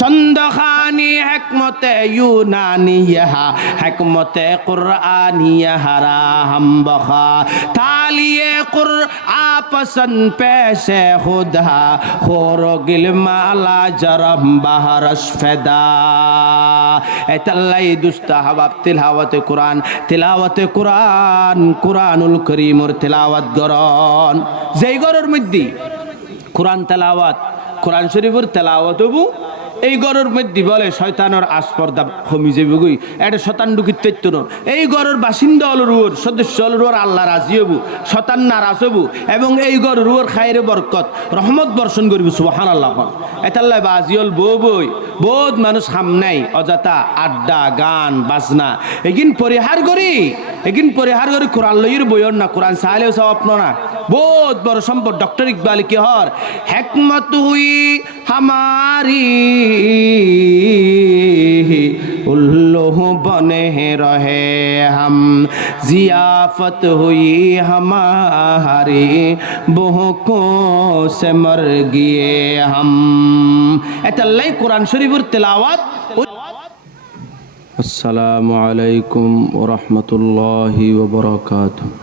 চন্দ্রখানি হিকমতে ইউনানিয়া হিকমতে কুরআনিয়া হারাম বখা তালিয়ে কুরআ পসন্দ পেশে খুদা খোরগিল মালা জরম বাহরস ফেদা এতাল্লাই দুস্তা হাবাব তিলাওয়াতে কুরআন তিলাওয়াতে কুরআন কুরআনুল করিমর তিলাওয়াত গরন যেই গরর মধ্যে কুরআন তেলাওয়াত কুরআন শরীফের তেলাওয়াত হবু এই গরর মধ্যে বলে শয়তানের আসপর্দা কমি যাবে গই এটা শতান ঢুকি তৈত্য ন এই গরর বাসিন্দা অলরুর সদস্য অলরুর আল্লাহ রাজি হবু শতান নারাজ হবু এবং এই গরুর খায়রে বরকত রহমত বর্ষণ করিব সুবহানাল্লাহ এতাল্লাহ বাজিয়ল বউ বই বহুত মানুষ সামনাই অযথা আড্ডা গান বাজনা এগিন পরিহার করি কোরআন লইর বইর না কোরআন সালেও সব আপনা না বহুত বড় সম্পদ ডক্টর ইকবাল কি হর হিকমত হুই हमारी उल्लू बने रहे हम जियाफत हुई हमारी बहुकों से मर गए हम एतल्लाई कुरान शरीफर तिलावत अस्सलामु अलैकुम व रहमतुल्लाहि व बरकातुहू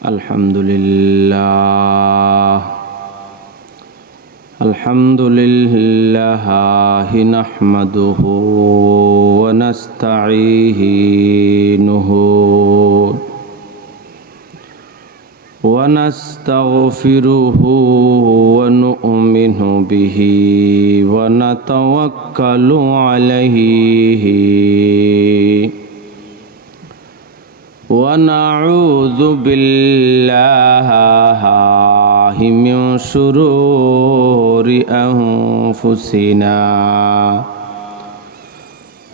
अल्हम्दुलिल्लाह नहमदुहु व नस्तईनुहु व नस्तगफिरुहु व नु'मिनु बिही व नतवक्कलु अलैहि व नऊज़ु बिल्लाहि मिन शुरूरि अनफुसिना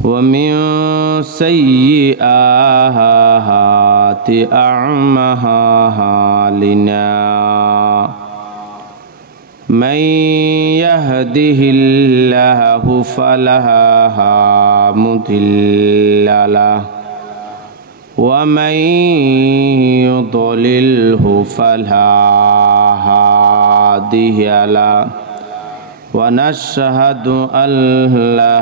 व मिन सय्यिआति अअमालिना मन यहदिहिल्लाहु फला मुदिल्ल लहु ومن يضلله فلا هادي له ونشهد أن لا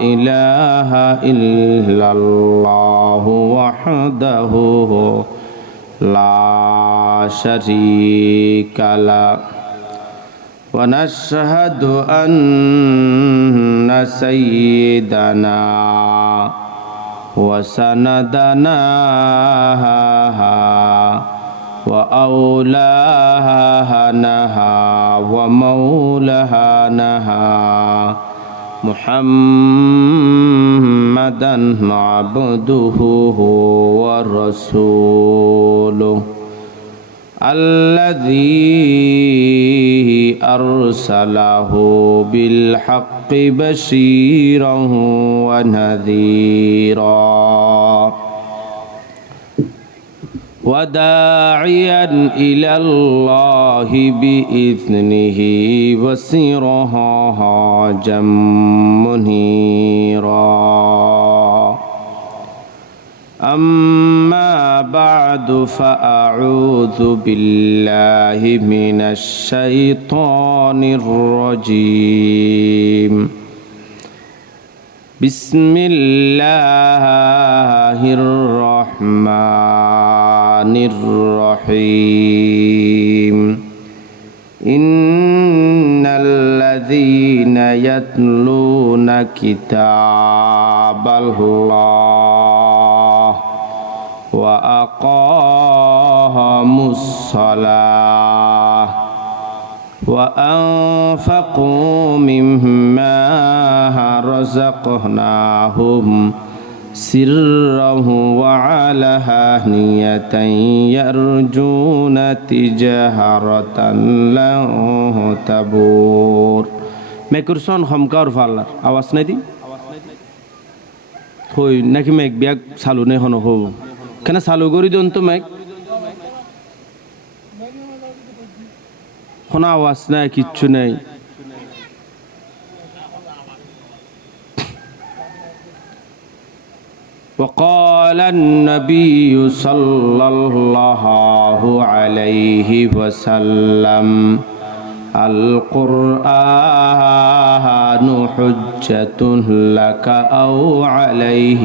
إله إلا الله وحده لا شريك له ونشهد أن سيدنا وسندنا وأولانا ومولانا محمدا عبده ورسوله الذي أرسله بالحق بشيرا ونذيرا وداعيا إلى الله بإذنه وسراجا منيرا أما بعد فأعوذ بالله من الشيطان الرجيم بسم الله الرحمن الرحيم إن الذين يتلون كتاب الله وأقاموا الصلاة وأنفقوا مما رزقناهم سرا وعلانية يرجون تجارة لن تبور মেকুরসন হমকার ফাল্লার আওয়াজ নাই দি হই নাকি মেক বিয়াক চালু নে হন হো কেন চালু করি দন তো মেক কোনো আওয়াজ নাই কিচ্ছু নাই وقال النبي صلى الله عليه وسلم القرآن حجة لك أو عليك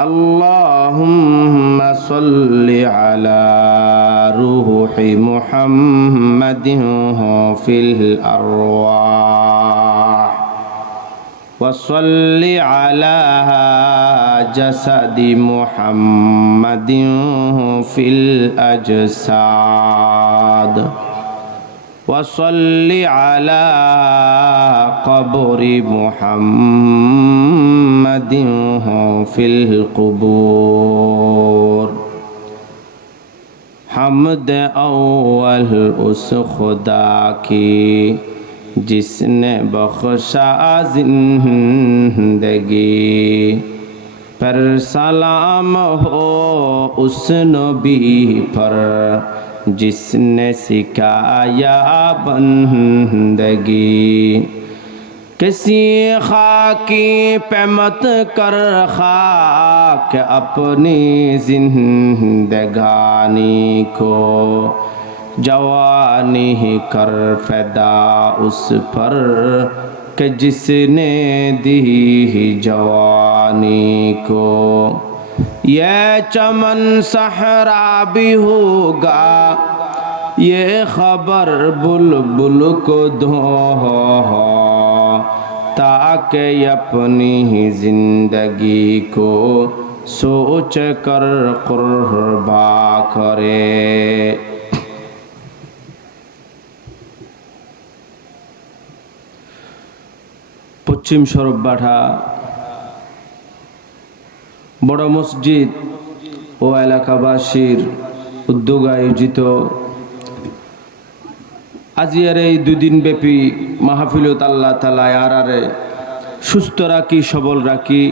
اللهم صل على روح محمد في الأرواح وصل على جسد محمد في الأجساد وصل على قبر محمد في القبور حمد اول اس خدا کی جس نے بخشا زندگی پر سلام ہو اس نبی پر جس نے سکھایا بندگی کسی خاکی پہ مت کر خاک اپنی زندگانی کو جوانی کر فدا اس پر کہ جس نے دی جوانی کو یہ چمن صحرا بھی ہوگا یہ خبر بلبل کو دو تاکہ اپنی زندگی کو سوچ کر قربا کرے পশ্চিম সরববাঠা বড় মসজিদ ও এলাকাবাসীর উদ্যোগে আয়োজিত আজিয়ার এই দুদিন ব্যাপী মাহফিলত আল্লাহ তাআলা আরারে সুস্থ রাখি সবল রাখি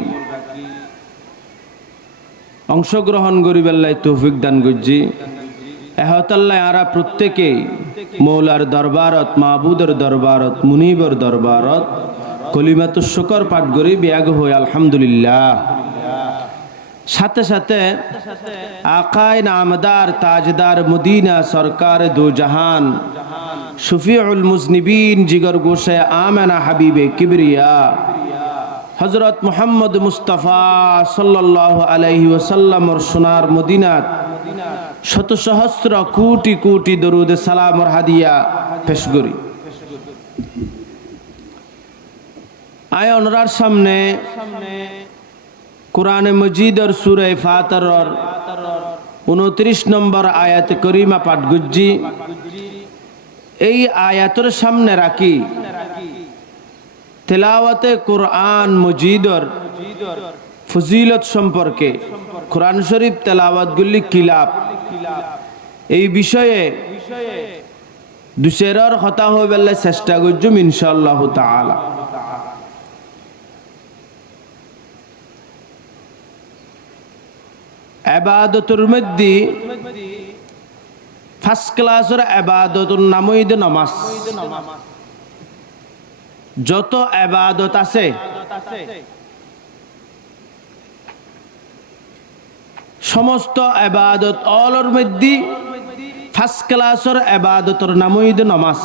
অংশগ্রহণ করিবার তৌফিক দান করজি এহতাল্লাহ আরা প্রত্যেকেই মৌলার দরবারত মাহবুদের দরবারত মুনিবর দরবারত কলিমাতুশ শুকর পাঠ করি বিয়াগ হই আলহামদুলিল্লাহ সাথে সাথে আকায়ে নামদার তাজদার মদিনা সরকার দো জাহান শফিউল মুজনিবিন জিগর গোশে আমেনা হাবিবে কিবরিয়া হযরত মুহাম্মদ মুস্তাফা সাল্লাল্লাহু আলাইহি ওয়াসাল্লামর সোনার মদিনাত শত সহস্র কোটি কোটি দরুদ সালাম আর হাদিয়া পেশ করি আয় ওনার সামনে কোরআনে মজিদ আর সূরা ফাতির 29 নম্বর আয়াত করিমা পাঠ করছি এই আয়াতের সামনে রাখি তেলাওয়াতে কোরআন মজিদর ফজিলত সম্পর্কে কোরআন শরীফ তেলাওয়াতগুলি কিলাপ এই বিষয়ে দুসেরর কথা হইবার চেষ্টা করছি ইনশাআল্লাহ তাআলা ইবাদতের মধ্যে ফার্স্ট ক্লাসের ইবাদতের নাম হইল নামাজ যত ইবাদত আছে সমস্ত ইবাদত অলর মধ্যে ফার্স্ট ক্লাসের ইবাদতের নাম হইল নামাজ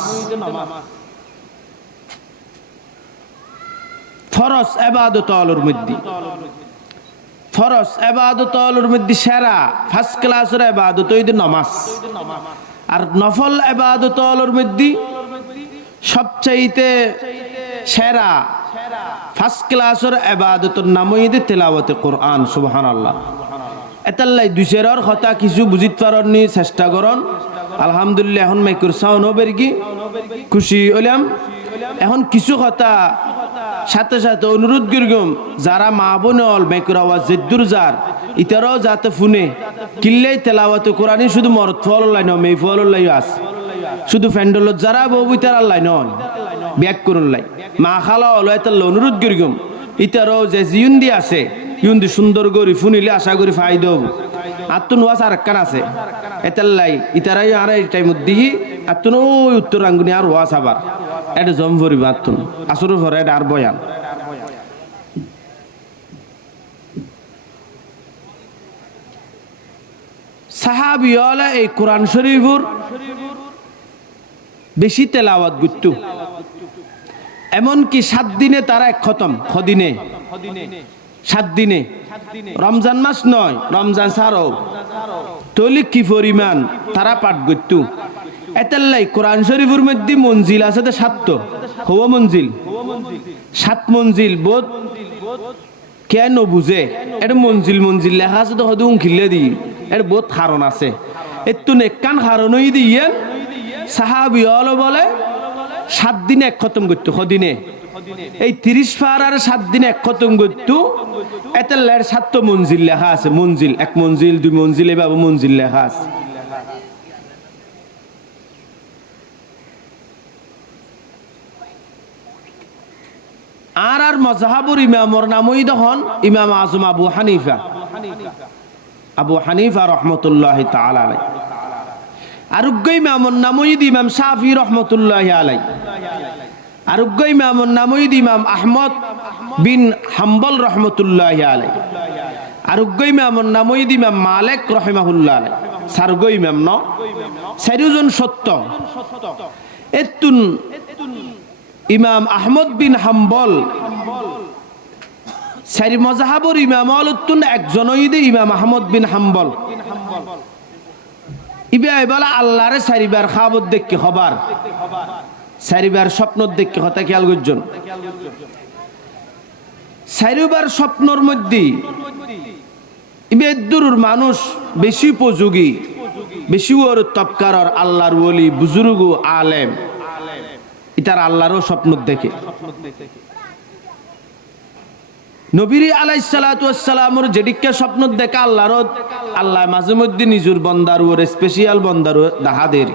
ফরজ ইবাদত অলর মধ্যে ফরজ ইবাদত অলর মধ্যে সেরা ফার্স্ট ক্লাসের ইবাদত হইল নামাজ আর নফল ইবাদত অলর মধ্যে সবচাইতে সেরা ফার্স্ট ক্লাসের ইবাদতের নাম হইল তেলাওয়াতে কোরআন সুবহানাল্লাহ এতাল্লাই দুসেরর কথা কিছু বুঝিত পারনি চেষ্টা করন আলহামদুলিল্লাহ এখন মাইকুর সাউন্ড বেরগি খুশি হইলাম এখন কিছু কথা সাথে সাথে অনুরোধ করগম যারা মা বোন অল মাইকুর আওয়াজ জেদ্দুর যার ইতারাও যাতে ফোনে কিল্লাই তেলাওয়াতে কোরআনই শুধু মরদ ফল লাই নয় মেই ফল লাই আস শুধু ফ্যান্ডলত যারা বউ ইতার লাই নয় ব্যাক করুন লাই মা খালা অল এতাল্লা অনুরোধ করগম ইতারাও যে জিউন্দি আছে ইউন্দি সুন্দর করি ফুনিলে আশা করি ফায়দা হব আত্মন ওয়াস আর একখান আছে এতাল্লাই ইতারাই আর এই টাইম দিহি আত্মন ওই উত্তর আঙ্গুনি আর ওয়াস আবার এটা জম ভরিব আত্মন আসর ভরে এটা আর বয়ান সাহাবিয়লা এই কোরআন শরীফুর বেশি তেলাওয়াত গুত্তু, এমনকি 7 দিনে তারা এক খতম, খদিনে 7 দিনে, রমজান মাস নয়, রমজান ছাড়াও তৈলি কি পরিমাণ তারা পাঠ করত। এতাল্লাই কোরআন শরীফের মধ্যে মঞ্জিল আছে তো 7, হওয়া মঞ্জিল 7 মঞ্জিল। বোধ কেন বুঝে এটা মঞ্জিল মঞ্জিল লেখা আছে তো হদুম খিলে দি, এর বহুত কারণ আছে। এতো নেকান কারণই দিয়েন সাহাবি হলো বলে 7 দিনে এক খতম করতো, খদিনে এই 30 পার আর 7 দিনে এক খতম করতো। এতাল্লার 7 মঞ্জিল লেখা আছে, মঞ্জিল 1 মঞ্জিল 2 মঞ্জিল এভাবে মঞ্জিল লেখা আছে। আর মযহাবুর ইমামর নামই দহন ইমাম আযম আবু হানিফা, আবু হানিফা রহমতুল্লাহি তাআলা আলাইহি। আরোগ্য ইমামর নামই ইমাম শাফি রহমতুল্লাহি আলাইহি। আরোগ্য ইমামর নামই ইমাম আহমদ বিন হাম্বল রহমতুল্লাহি আলাইহি। আরোগ্য ইমামর নামই ইমাম মালিক রাহিমাহুল্লাহ আলাইহি। সারগো ইমাম ন চারিজন সত্য। এতুন ইমাম আহমদ বিন হাম্বল চারি মযহাবুর ইমাম অলতুন একজনই দি ইমাম আহমদ বিন হাম্বল। ইবা বলা আল্লাহরে চারিবার খাবত দেখি খবর, চারিবার স্বপ্ন দেখি কথা খেয়াল করছেন। চারিবার স্বপ্নর মধ্যে ইবেদুর মানুষ বেশি উপযোগী, বেশি ওর তবকারর আল্লাহর ওলি বুজুর্গ আলেম ইতার আল্লাহরও স্বপ্ন দেখে। নবীর আলাইহিস সালাতু ওয়াস সালামর যেদিকে স্বপ্ন দেখে আল্লাহর, আল্লাহ মাঝে মধ্যে নিজের বন্দার ওর স্পেশাল বন্দার দাহাদের।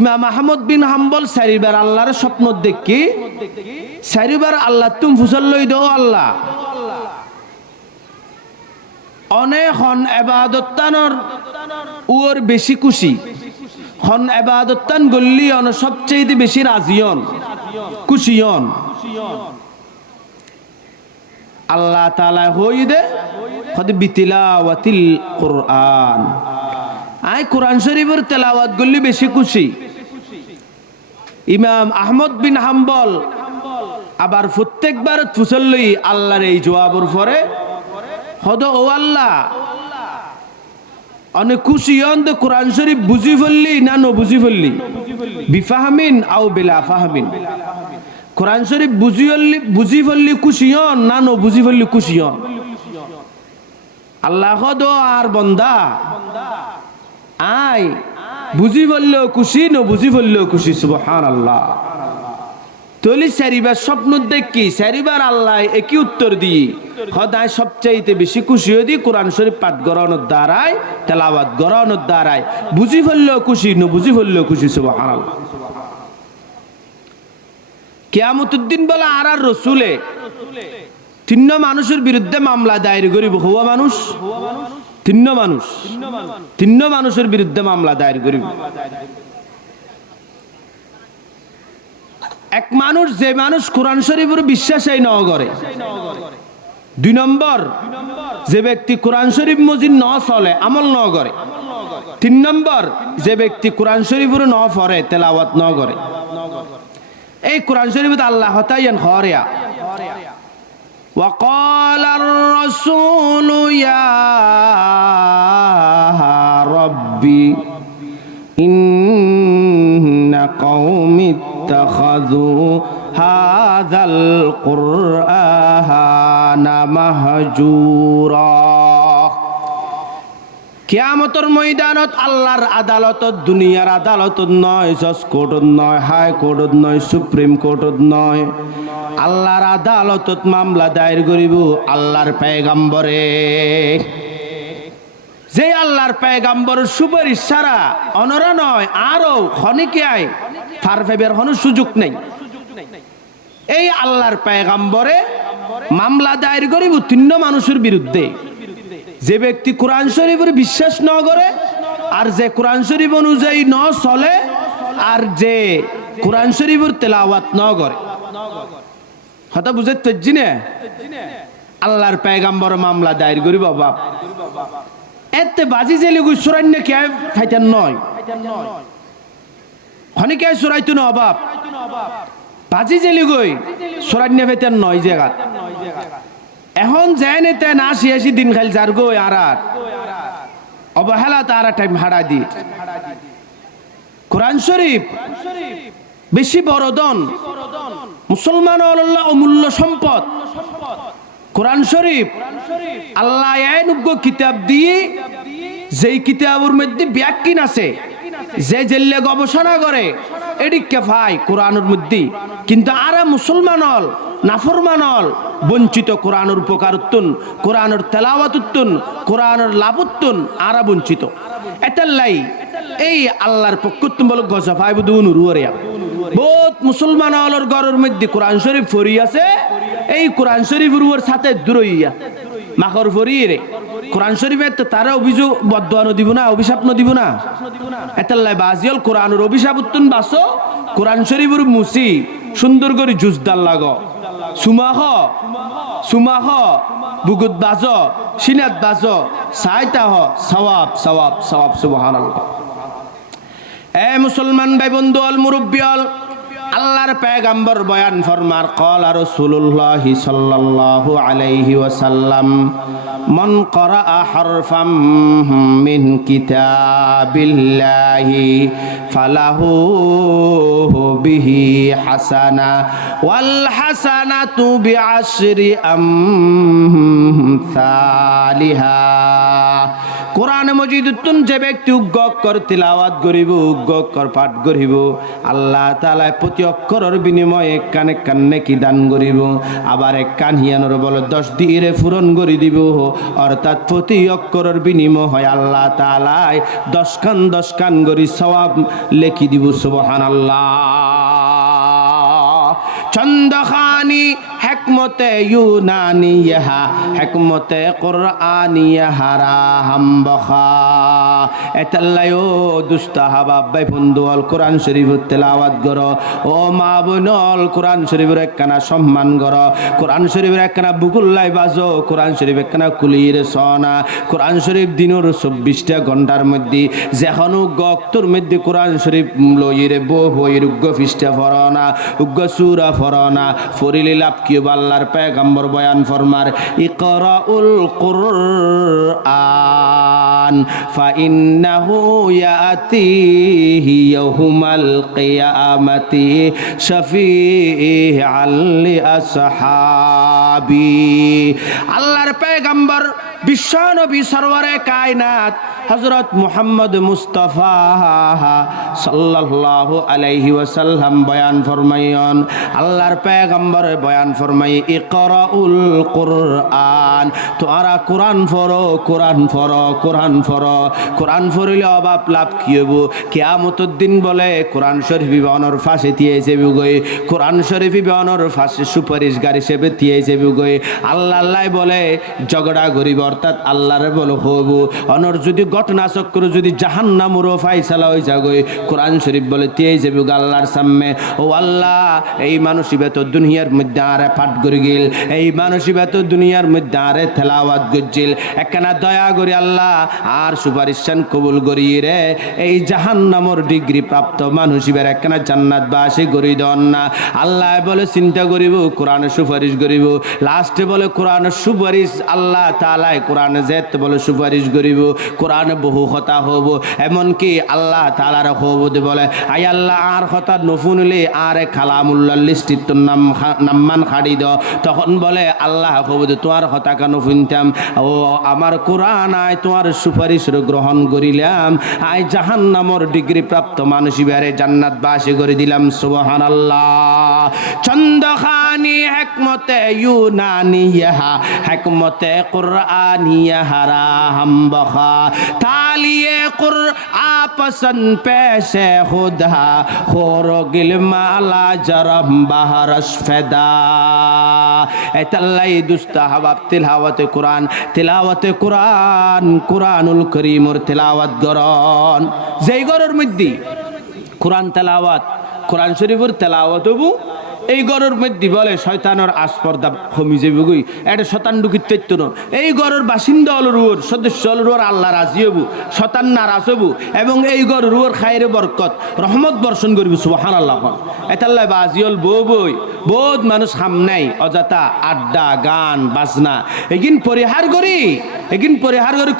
ইমাম আহমদ বিন হাম্বল চারিবার আল্লাহর স্বপ্ন দেখি, চারিবার আল্লাহ তুম ফুসল লই দাও আল্লাহ অনেক হন ইবাদতানর ওর বেশি খুশি, হন ইবাদতান গল্লি অন সবচেয়ে বেশি রাজিয়ন খুশিয়ন। আল্লাহ তাআলা হই দে কদ বিতিলাওয়াতিল কুরআন, আই কোরআন শরীফের তেলাওয়াত গল্লি বেশি খুশি। ইমাম আহমদ বিন হাম্বল আবার প্রত্যেকবার ফুসল্লি আল্লাহর এই জবাবর পরে হদ ও আল্লাহ অনেক খুশি হন তো কোরআন শরীফ বুঝি ফেললি না ন বুঝি ফেললি, বিফাহমিন আও বিলা ফাহমিন। কোরআন শরীফ বুঝি ফেললি খুশি হন না ন বুঝি ফেললি খুশি হন। আল্লাহ হদ আর বন্দা আই বুঝি ফেললেও খুশি ন বুঝি ফেললেও খুশি, সুবহানাল্লাহ। তলি চারিবার স্বপ্ন দেখি চারিবার আল্লাহ একই উত্তর দিই, সদায় সবচাইতে বেশি খুশি হয়ে দিই কোরআন শরীফ পাঠ গড়ানোর দ্বারাই, তেলাওয়াত গড়ানোর দ্বারাই। বুঝি ফেললেও খুশি ন বুঝি ফেললেও খুশি, সুবহানাল্লাহ। কিয়ামতের দিন বলে আর রসুলে 3 মানুষের বিরুদ্ধে মামলা দায়ের করিব। হওয়া মানুষ 3 মানুষের বিরুদ্ধে মামলা দায়ের করিব। এক মানুষ, যে মানুষ কোরআন শরীফের বিশ্বাসই ন করে। 2 নম্বর, যে ব্যক্তি কোরআন শরীফ মজিদ ন চলে, আমল ন করে। 3 নম্বর, যে ব্যক্তি কোরআন শরীফের ন পড়ে, তেলাওয়াত ন করে। এই কোরআন শরীফে আল্লাহ হতাইয়ান খরিয়া وقال الرسول يا ربي إن قومي اتخذوا هذا القرآن مهجورا। কিয়ামতের ময়দানত আল্লাহর আদালতত, দুনিয়ার আদালতত নয়, জজ কোর্টত নয়, হাই কোর্টত নয়, সুপ্রিম কোর্টত নয়, আল্লাহর আদালতত মামলা দায়ের করিব আল্লাহর পয়গম্বরে। যে আল্লাহর পয়গম্বরের সুপারিশ ছাড়া অনরা নয় আরো খনিকে আয় ফার ফেবের কোনো সুযোগ নেই। এই আল্লাহর পয়গম্বরে মামলা দায়ের করিব 3 মানুষের বিরুদ্ধে। যে ব্যক্তি কোরআন শরীফের বিশ্বাস ন করে, আর যে কোরআন শরীফ অনুযায়ী ন চলে, আর যে কোরআন শরীফের তেলাওয়াত ন করে। কথা বুঝে তজ্জি না? আল্লাহর পয়গম্বর মামলা দায়ের করিব বাপ। এতে বাজি জেলে গুই সুরান্য কে ফাইতেন নয় খনিকে সুরাইতো না অভাব বাজি জেলে গই সুরান্য ফাইতেন নয় জায়গা এখন যায় নেতে না আসি দিন খাইল যার গো আর অবহেলা তারা টাইম হারা দি কোরআন শরীফ বেশি বড় দন মুসলমান আল্লাহ অমূল্য সম্পদ কোরআন শরীফ আল্লাহ এনুগ্য কিতাব দিয়ে যেই কিতাবের মধ্যে ব্যাখ্যান আছে যে জেলে গবেষণা করে এদিকে ভাই কোরআনের মধ্যে কিন্তু আরা মুসলমান হল নাফরমান হল বঞ্চিত কোরআনের উপকার উত্তুন কোরআনের তেলাওয়াত উত্তুন কোরআনের লাভ উত্তুন আরা বঞ্চিত এটাল্লাই এই আল্লাহর পক্ষ তুমি বলো গজফাই বুদুন উরুয়ারিয়া বহুত মুসলমান হলর ঘরের মধ্যে কোরআন শরীফ ফরি আছে এই কোরআন শরীফ উরুয়ার সাথে দূরইয়া মাখর ফরি রে কোরআন শরীফে তো তারা অভিযোগ বদদোয়া দিব না অভিশাপ দিব না এটাল্লাই বাজিল কোরআনের অভিশাপ উত্তুন বাসো কোরআন শরীফের মুসি সুন্দর করে জুজদার লাগো সুমাহ বুগুত বাজ সিনাত বাজ সাইতাহ সওয়াব সওয়াব সওয়াব সুবহানাল্লাহ এ মুসলমান ভাই বন্ধু অল মুরব্বি অল আল্লাহর পয়গম্বর বয়ান ফরমার ক্বালা রাসূলুল্লাহ সাল্লাল্লাহু আলাইহি ওয়াসাল্লাম মান ক্বারা হারফাম মিন কিতাবিল্লাহি ফালাহু বিহি হাসানা ওয়াল হাসানাতু বিআশরি আমসালিহা কোরআন মজিদ তুন যে ব্যক্তি উগ্গক কর তিলাওয়াত করিব উগ্গক কর পাঠ করিব আল্লাহ তাআলা প্রতি অক্ষরের বিনিময়ে কানে কানে কি দান করিব আবার এক কান হিয়ানোর বলে 10 দিরে পূরণ করে দিব অর্থাৎ প্রতি অক্ষরের বিনিময় হয় আল্লাহ তাআলা 10 কান করি সওয়াব লিখি দিব সুবহানাল্লাহ চন্দখানি হিকমতে ইউনানিয়া হিকমতে কুরআনিয়া হারাম বখা এতাল্লায়ো দুস্তাহাবা ভাই বন্ধুল কোরআন শরীফ তেলাওয়াত করো ও মা বোনল কোরআন শরীফের একখানা সম্মান করো কোরআন শরীফের একখানা বুকুল্লাই বাজো কোরআন শরীফ একখানা কুলির সনা কোরআন শরীফ দিনের 24টা ঘন্টার মধ্যে যেখানো গক্তর মধ্যে কোরআন শরীফ লইরে বইয়ের উগ্গ ফিস্টা ফরনা উগ্গ সূরা ফরনা ফরিলে লাভ কি আল্লাহর পয়গম্বর বয়ান ফরমার ইকরাউল কুরআন ফাইন্নাহু ইয়াতিহি ইয়াউমাল কিয়ামাতি শাফীআন লিআসহাবি আল্লাহর পয়গম্বর বিশ্বনবী সরওয়ারে কায়নাত হযরত মুহাম্মদ মুস্তাফা সাল্লাল্লাহু আলাইহি ওয়াসাল্লাম বয়ান ফরমাইন আল্লাহর পয়গম্বর বয়ান ফরমাই ইকরাউল কুরআন তোরা কোরআন পড়ো কোরআন পড়ো কোরআন পড়ো কোরআন পড়লে অভাব লাভ কি হইব কিয়ামতের দিন বলে কোরআন শরীফ বিবনের ফাঁসে দিয়ে যাবে গই কোরআন শরীফ বিবনের ফাঁসে সুপারিশগার হিসেবে দিয়ে যাবে গই আল্লাহ আল্লাহ বলে ঝগড়া করিব অর্থাৎ আল্লাহরে বলে হইব অনর যদি ঘটনা চক্র যদি জাহান্নামের ফায়সালা হই যাগই কোরআন শরীফ বলে দিয়ে যাবে আল্লাহর সামনে ও আল্লাহ এই মানসিবে তো দুনিয়ার মধ্যে আরে পাঠ করে গেল এই মানসিবে তো দুনিয়ার মধ্যে আরে তেলাওয়াত গজিল একখানা দয়া করি আল্লাহ আর সুপারিশান কবুল করি রে এই জাহান্নামের ডিগ্রি প্রাপ্ত মানসিবের একখানা জান্নাত বাসী করি দন না আল্লাহ বলে চিন্তা করিব কোরআনে সুপারিশ করিব লাস্টে বলে কোরআনে সুপারিশ আল্লাহ তাআলা কোরআনে যেত বলে সুপারিশ করিব কোরআনে বহু কথা হব এমন কি আল্লাহ তাআলার হব বলে আই আল্লাহ আর কথা নফুনলে আর কালামুল্লাহ লিস্টিত তোর নাম্মান খাড়ি দ তখন বলে আল্লাহ হব তোমার কথা কেন শুনতাম ও আমার কোরআন আয় তোমার সুপারিশ গ্রহণ করিলাম আই জাহান্নামের ডিগ্রি প্রাপ্ত মানসিবারে জান্নাত বাসী করে দিলাম সুবহানাল্লাহ চন্দখানি হিকমতে ইউনানিয়া হিকমতে কুরআনিয়া হারাম বখা তালিয়ে কুরআ পসন্দ পেশে খুদা খোর গিল মালা জরম বাহারস ফেদা এতাল্লাই দুস্তাহাবাব তিলাওয়াতে কোরআন কোরআনুল করিমর তিলাওয়াত গরন যেই গরর মধ্যে কোরআন তেলাওয়াত কোরআন শরীফের তেলাওয়াত হবু এই গরুর মধ্যে বলে শয়তানের আসপর্দা কমি যাবে গই এটা শতান ঢুকিত পাইতো না এই গরুর বাসিন্দা অলরুর সদস্য অলরুর আল্লাহ রাজি হবু শতান নারাজ হবু এবং এই গরুর খায়রে বরকত রহমত বর্ষণ করব সুবহানাল্লাহ এতাল্লাহ বাজিল বই বহুত মানুষ সামনেই অযথা আড্ডা গান বাজনা এগিন পরিহার করি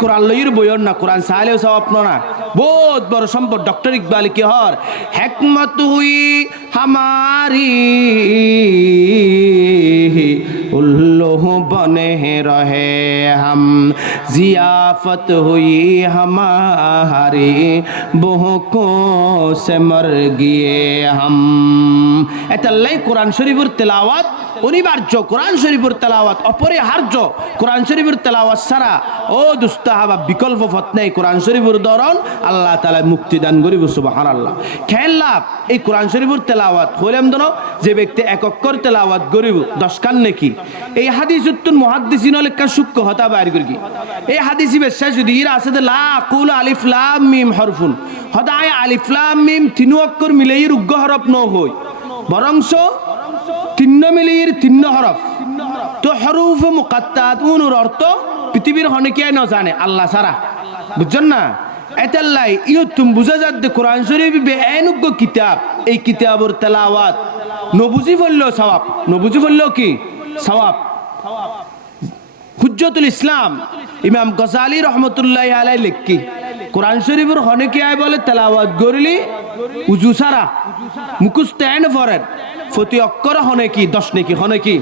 কোরআন লইর বইর না কোরআন সাহেলেও সব না বহুত বড় সম্পদ ডক্টর ইকবাল কি হর হিকমত হুই हमारी उल्लू बने रहे हम जियाफत हुई हमारी बहुकों से मर गए हम এতাল্লাই কোরআন শরীফের তেলাওয়াত অনিবার্য কোরআন শরীফের তেলাওয়াত অপরিহার্য কোরআন শরীফের তেলাওয়াত ছাড়া ও দুস্তাহাবা বিকল্প পথ নেই কোরআন শরীফের দরন আল্লাহ তাআলা মুক্তি দান করিব সুবহানাল্লাহ খেলাপ এই কোরআন শরীফের তেলাওয়াত হইলাম দনো যে ব্যক্তি এক অক্ষর তেলাওয়াত করিব 10 কান নাকি এই হাদিসুত্তুন মুহাদ্দিসিন লেখা সূক্ষ্ম হতা বাইর করি এই হাদিসি বিশ্বাস যদি ইরা আছে লা আকুল আলিফ লাম মিম হরফুন হদায় আলিফ লাম মিম তিন অক্ষর মিলাই রুগ্গ হরফ ন হই বরংস তিন মিলির তিন হরফ তো হরফ মুকাত্তাত উনুর অর্থ পৃথিবীর অনেকেই না জানে আল্লাহ ছাড়া বুঝছেন না এতাল্লাই ইউ তুম বুঝা যাচ্ছে কোরআন শরীফ বেআইনুগ্য কিতাব এই কিতাবের তেলাওয়াত নবুজি বললো সওয়াব নবুজি বললো কি সওয়াব হুজ্জতুল ইসলাম ইমাম গজালি রহমতুল্লাহি আলাইহি লিখি কোরআন শরীফের অনেকে আয় বলে তেলাওয়াত করলি উজু ছাড়া মুখস্থ এন ফরেন প্রতি অক্ষর হনে কি 10 নাকি হনে কি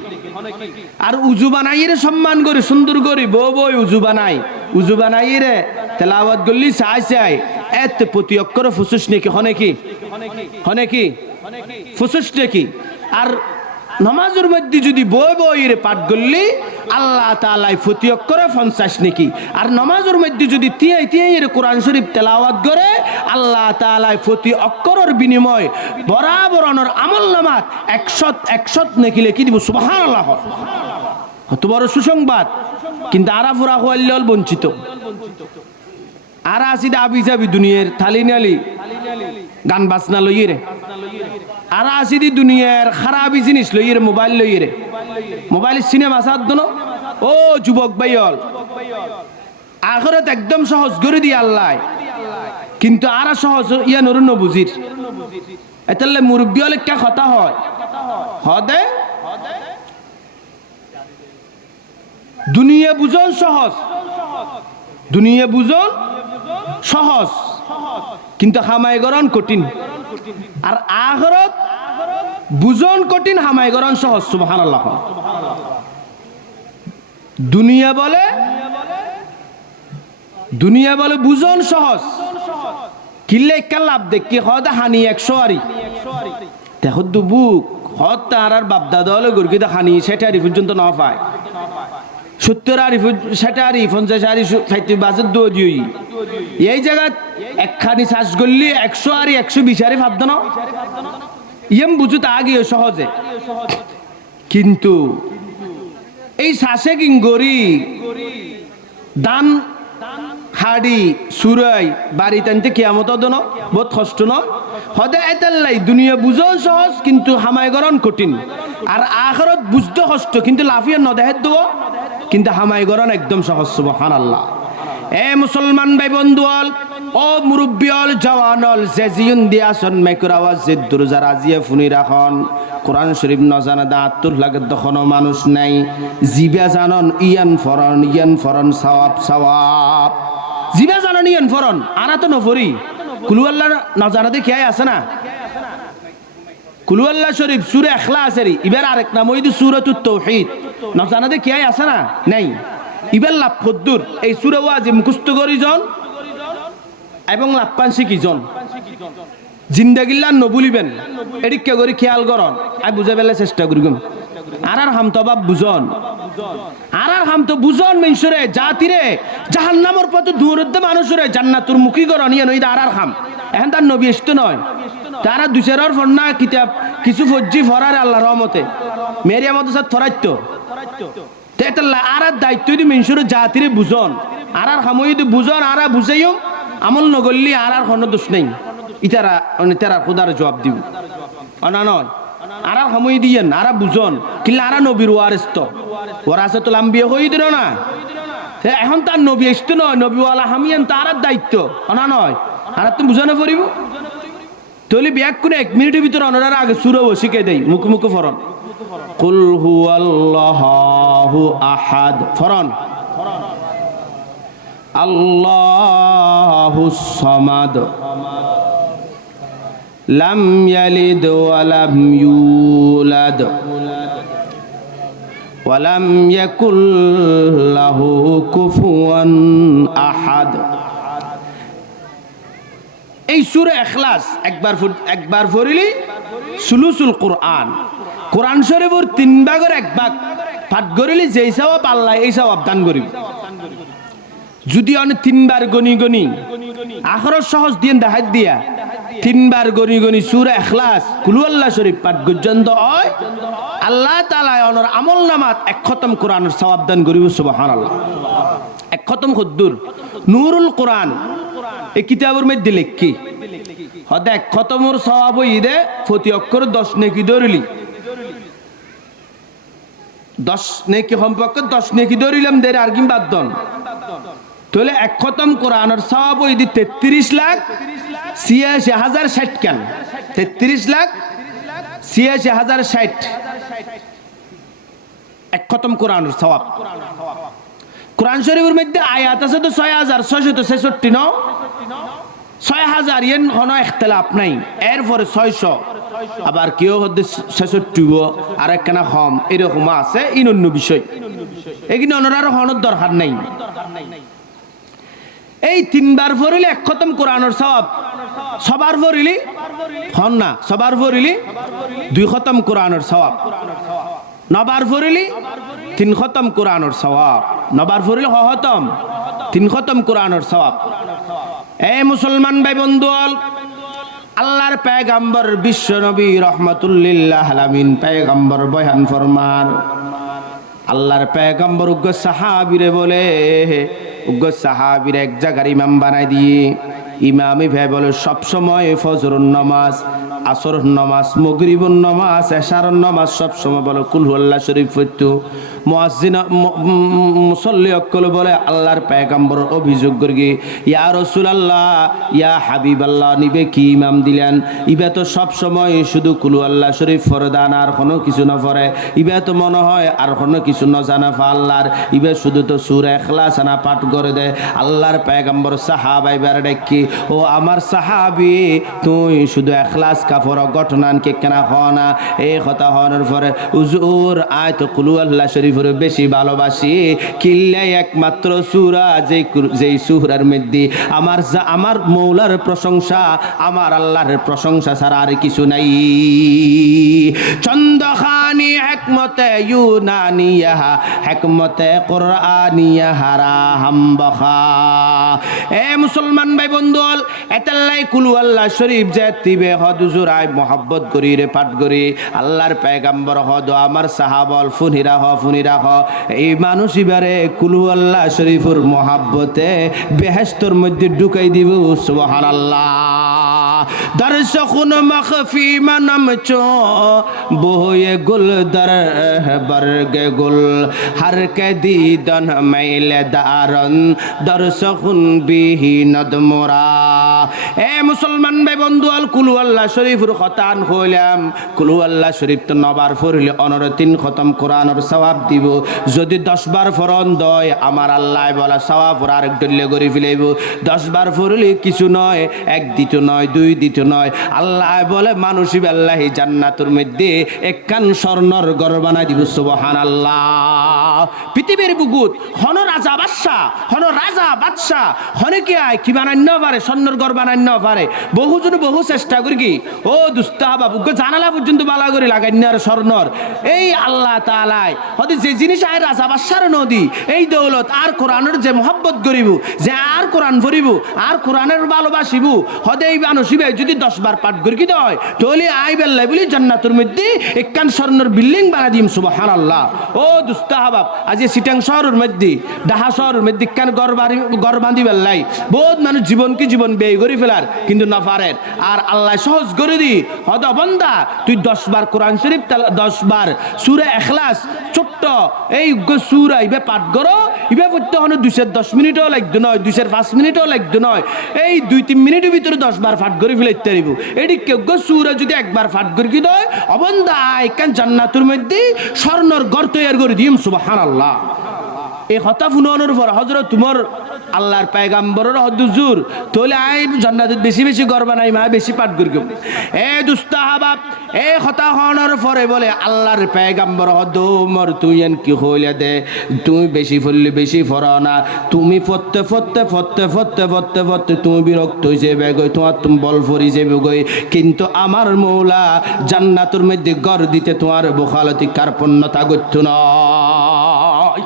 আর উজু বানাইরে সম্মান করে সুন্দর করে বই উজু বানাইরে তেলাওয়াত করলি চাই এত প্রতি অক্ষর ফুসুস নাকি হনে কি ফুসুস নাকি আর নামাজের মধ্যে যদি বইরে পাঠ করলি আল্লাহ তাআলাই প্রতি অক্ষরে 50 নাকি আর নামাজের মধ্যে যদি তিয়াই কোরআন শরীফ তেলাওয়াত করে আল্লাহ তাআলাই প্রতি অক্ষরের বিনিময় বরাবরনের আমলনামাত 100 নাকি লিখি দিব সুবহানাল্লাহ কত বড় সুসংবাদ কিন্তু আরাফুরা হইল বঞ্চিত আর আসিদা আবি যাবি দুনিয়ার থালি নালি গান বাজনা লইরে আর আসিদি দুনিয়ার খারাপি জিনিস লইরে মোবাইল সিনেমা সাদ দনো ও যুবক ভাইল আখিরাত একদম সহজ করে দি আল্লাহ কিন্তু আর সহজ ইয়া নরুন বুঝির এতলে মুরব্বি হলে কা কথা হয় হদে দুনিয়া বুঝন সহজ কিন্তু হামাই গরণ কঠিন আর আখিরাত বুঝন কঠিন হামাই গরণ সহজ সুবহানাল্লাহ দুনিয়া বলে বুঝন সহজ কিল্লে একটা লাভ দেখি হদ হানি 100 আরি দেখো দুবুক হদ তার আর বাপদাদা হলে গর্গিতে হানি সেটা আরি পর্যন্ত না পায় 70 আরি সেটা আরি 50 আরি 60 বাজেট দো দিই এই জায়গা একখানি চাষ করলি 100 আরি 120 আরি ভাবদ না ইয়েম বুঝুত আগে সহজে কিন্তু এই শ্বাসে কিংগরি দান হাড়ি সুরাই বাড়ি টানতে কিয়ামত দন বহুত কষ্ট নয় হদে এতাল্লাই দুনিয়া বুঝো সহজ কিন্তু হামাই গরণ কঠিন আর আখিরাত বুঝতে কষ্ট কিন্তু লাফিয়ে ন দেখাত দেব কিন্তু হামাই গরণ একদম সহজ সুবহানাল্লাহ এ মুসলমান ভাই বন্ধুল ও মুরব্বিয়ল জওয়ানল জেজিউন দিয়াসন মেকরাওয়াজ জিদ্দুর জারাজিয়া ফুনি রাখন কোরআন শরীফ ন জানা দাতুল লাগে দখনো মানুষ নাই জিবা জানন ইয়ান ফরন সওয়াব জিবা জানন ইয়ান ফরন আনা তো নফরি কুলু আল্লাহ ন জানা দেখি আছে না কুলু আল্লাহ শরীফ সূরা ইখলাস এর ইবার আরেক নাম ওই সূরাতুত তাওহীদ ন জানা দেখি আছে না নাই ইবার লাভ কদ্দুর এই সূরা ওয়াজি মুখস্থ করি জন এবং লাপ্পানসি কি জন জিন্দাগিল্লা নবুলিবেন এদিকে করে খেয়াল করন আই বুঝে পেলে চেষ্টা করিগম আর হাম তো বাপ বুঝন আর হাম তো বুঝন মেনসরে জাতিরে জাহান্নামের পথে দূরত্ব মানুষরে জান্নাতুর মুখী করন ইয়া নই আর হাম এখন তার নবী আসতে নয় তারা দুসেরর ফন্না কিতাব কিছু ফজ্জি ফরার আল্লাহর রহমতে মেরিয়া মাদ্রাসা ফরাইতো তেতাল্লা আর দায়িত্ব দি মেনসরে জাতিরে বুঝন আর হামই দি বুঝন আর বুঝাইও আমল নগল্লি আর কোনো দোষ নেই ইতারা তারা খুদার জবাব দিব না নয় আরা সময় দিয়েন আরা বুঝন কিন্তু আরা নবীর ওয়ারিস তো ওয়ারাসাতুল আম্বিয়া হই দিল না এখন তার নবী আসতো নয় নবীওয়ালা হামিয়ান তার দায়িত্ব না নয় আর তুমি বুঝানো পড়িব তাহলে ব্যাগ করে 1 মিনিটের ভিতরে অনার আগে সুরও শিখে দেই মুখে মুখে ফরন কুল হুয়াল্লাহু আহাদ ফরন আল্লাহুস সামাদ লাম ইয়ালিদ ওয়া লাম ইউলাদ ওয়া লাম ইয়াকুল লাহু কুফুয়ান আহাদ। এই সূরা ইখলাস একবার পড়িলি সুলুসুল কোরআন কোরআন শরীফের 3 ভাগের 1 ভাগ পাঠ করিলি যেই সওয়াব আল্লাহ এই সওয়াব দান করিব। যদি অনেক 3 বার গনি আখরত সহজ দিয়ে দেখাই দিয়া 3 বার গনি সূরা ইখলাস কুল আল্লাহ শরীফ পাঠ পর্যন্ত হয় আল্লাহ তাআলা ওনার আমলনামাত 1 খতম কোরআনের সওয়াব দান করিব সুবহানাল্লাহ। 1 খতম কদ্দুর নূরুল কোরআন এই কিতাবের মধ্যে লেখি হদে 1 খতমের সওয়াব হইদে প্রতি অক্ষর 10 নেকি ধরিলি 10 নেকি সম্পর্কে 10 নেকি ধরিলাম দের আর কিম বাদ দন তাহলে 1 খতম কোরআনের সওয়াব হইদি 33,86,060 কেন 33,86,060 1 খতম কোরআনের সওয়াব। কোরআন শরীফের মধ্যে আয়াত আছে তো 6,666 ন 6,000 এর কোনো ইখতিলাফ নাই এরপরে 600 আবার কেউ হচ্ছে 66 আর একখানা কম এরকম আছে অন্য বিষয় এখানে অন্যরার হওয়ার দরকার নাই। এই 3 বার পড়িলে 1 খতম কোরআনের সওয়াব সবার পড়িলি হন না সবার পড়িলি 2 খতম কোরআনের সওয়াব নবার পড়িলি 3 খতম কোরআনের সওয়াব নবার পড়িলি খতম 3 খতম কোরআনের সওয়াব। এই মুসলমান ভাই বন্ধু আল্লাহর পয়গম্বর বিশ্ব নবী রাহমাতুল লিল আলামিন পয়গম্বর বয়ান ফরমান আল্লাহর পয়গম্বর উগ্র সাহাবীরে বলে উগ্র সাহাবীর এক জায়গার ইমাম বানাই দিয়ে ইমামই ভাই বলে সব সময় ফজরের নামাজ আসরের নামাজ মাগরিবের নামাজ এশারের নামাজ সব সময় বলে কুল আল্লাহ শরীফ পড়তো মুয়াজ্জিন মুসল্লি অকল বলে আল্লাহর পয়গম্বর অভিযোগ করি ইয়া রাসূলুল্লাহ ইয়া হাবিবাল্লাহ নিবে কি ইমাম দিলেন ইবা তো সব সময় শুধু কুল আল্লাহ শরীফ ফরদান আর কোনো কিছু না পড়ে ইবা তো মনে হয় আর কোনো কিছু না জানা আল্লাহর ইবা শুধু তো সূরা ইখলাস না পাঠ করে দেয়। আল্লাহর পয়গম্বর সাহাবাই বার দেখি ও আমার সাহাবী তুই শুধু ইখলাস কাফর ঘটনাকে কেন হনা এই কথা হওয়ার পরে হুজুর আয় তো কুল আল্লাহ শরীফ বেশি ভালোবাসি কিল্লে একমাত্র সূরা যেই সূরার মধ্যে আমার মৌলার প্রশংসা আমার আল্লাহর প্রশংসা ছাড়া আর কিছু নাই। চন্দ্রখানি হিকমতে ইউনানিয়া হিকমতে কুরআনিয়া হারাহাম বখা। এ মুসলমান ভাই বন্ধু এতাল্লাই কুল আল্লাহ শরীফ যে তিবে হদুজুর আই মোহাব্বত করি রে পাঠ করি আল্লাহর পয়গম্বর হদ আমার সাহাবল ফুনিরা হ এই মানুষ এবারে কুল আল্লাহ শরীফের মোহাব্বতে বেহেশতের মধ্যে ঢুকাই দিব সুবহানাল্লাহ। দর্শকুন মখফি মনম চো বহয়ে গুল দর বর্গে গুল হর কে দিদন মাইলে দারন দর্শকুন বিহি নদমরা। এ মুসলমান ভাই বন্ধু কুল আল্লাহ শরীফের খতান হইলাম কুল আল্লাহ শরীফ তো নবার পড়লে 3 খতম কোরআনের সওয়াব দিব যদি 10 বার ফরন দয় আমার আল্লাহ বলা সওয়াব আরেক দলে করে ফেলাইব 10 বার পড়লে কিছু নয় 1 দ্বিতীয় নয় 2 দ্বিতীয় নয় আল্লাহ বলে মানুষই আল্লাহি জান্নাতের মধ্যে একখান স্বর্ণর ঘর বানাই দিব সুবহানাল্লাহ। পৃথিবীর বুকুত হন রাজা বাদশা হনে কি আয় কি বানাইন পারে স্বর্ণর ঘর বানাইন পারে বহুজন বহু চেষ্টা করি কি ও দুস্তা বাবু জানালা পর্যন্ত বালা করে লাগাইন আর স্বর্ণর এই আল্লাহ তাআলা হদি যে জিনিস আয় রাজা বাদশার নদী এই দৌলত আর কোরআনের যে মোহাব্বত করিব যে আর কোরআন পড়িব আর কোরআনের ভালোবাসিব হদে এই মানুষ নসিবে যদি 10 বার পাঠ করি কি হয় তাহলে আই বেল্লাই বলি জান্নাতের মধ্যে একখান স্বর্ণের বিল্ডিং বানা দিম সুবহানাল্লাহ। ও দুস্তাহাবাব আজ সিটাং শহরের মধ্যে ঢাকা শহরের মধ্যে একখান ঘর বাঁধি বেল্লাই বহুত মানুষ জীবন কি জীবন ব্যয় করে ফেলার কিন্তু না পারেন। আর আল্লাহ সহজ করে দি হদ বন্দা তুই 10 বার কোরআন শরীফ 10 বার সূরা ইখলাস ছোট্ট এই সূরা ইবে পাঠ করো ইবে পড়তে হলো 210 মিনিটও লাগতো নয় 205 মিনিটও লাগতো নয় এই 2-3 মিনিটের ভিতরে 10 বার পাঠ করে ফেলাইতে পারিব। এটি কেউ সূরা যদি একবার পাঠ করে কি দেয় অবন্দা একখান জান্নাতের মধ্যে স্বর্ণর ঘর তৈরি করে দিম সুবহানাল্লাহ। এই কথা শুনানোর পর হযরত তোমার আল্লাহর পয়গম্বরের হুজুর তাহলে আই জান্নাতে বেশি বেশি ঘর বানাই মা বেশি পাঠ করি এ দুস্তাহাবাব এই কথা হওয়ার পরে বলে আল্লাহর পয়গম্বর হদমর তুই এন কি হইলে দে তুমি বেশি ফুললে বেশি ফরা না তুমি ফতে ফতে ফতে ফতে ফতে ফতে তুমি বিরক্ত হয়ে যাবে গই তোমার তুমি বল ফরি যাবে গই কিন্তু আমার মৌলা জান্নাতের মধ্যে ঘর দিতে তোমার বখালতি কার্পণ্যতা গত্য নয়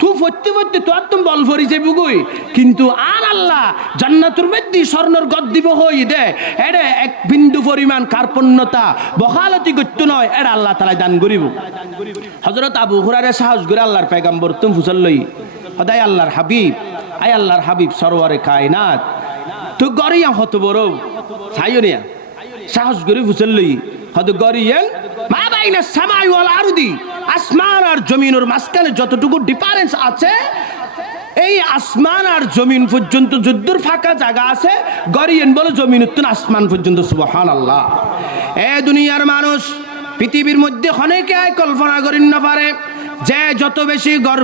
তুই ফতে ফতে তোমার তুমি বল ফরি যাবে গই কিন্তু আর আল্লাহ জান্নাতের মধ্যে স্বর্ণের ঘর দিব হই দে এডে এক বিন্দু পরিমাণ কার্পণ্যতা বখালতি গত্য নয় এটা আল্লাহ তাআলা দান করিব। হযরত আবু হুরায়রা সাহস করে আল্লাহর পয়গম্বর তুমি ফুসল লই খোদাই আল্লাহর হাবিব আয় আল্লাহর হাবিব সরওয়ারে কায়নাত তো গরিয়া হত বড় ছাইনিয়া সাহস করে ফুসল লই হদ গরিয়েন মা বাইনা সামাই ওয়াল আরদি আসমান আর জমিনের মাঝখানে যতটুকু ডিফারেন্স আছে এই আসমান আর জমিন পর্যন্ত যদ্দুর ফাঁকা জায়গা আছে গরিয়েন বলে জমিন উত্তন আসমান পর্যন্ত সুবহানাল্লাহ। এ দুনিয়ার মানুষ পৃথিবীর মধ্যে অনেকে কল্পনা করেন না পারে যে যত বেশি ঘর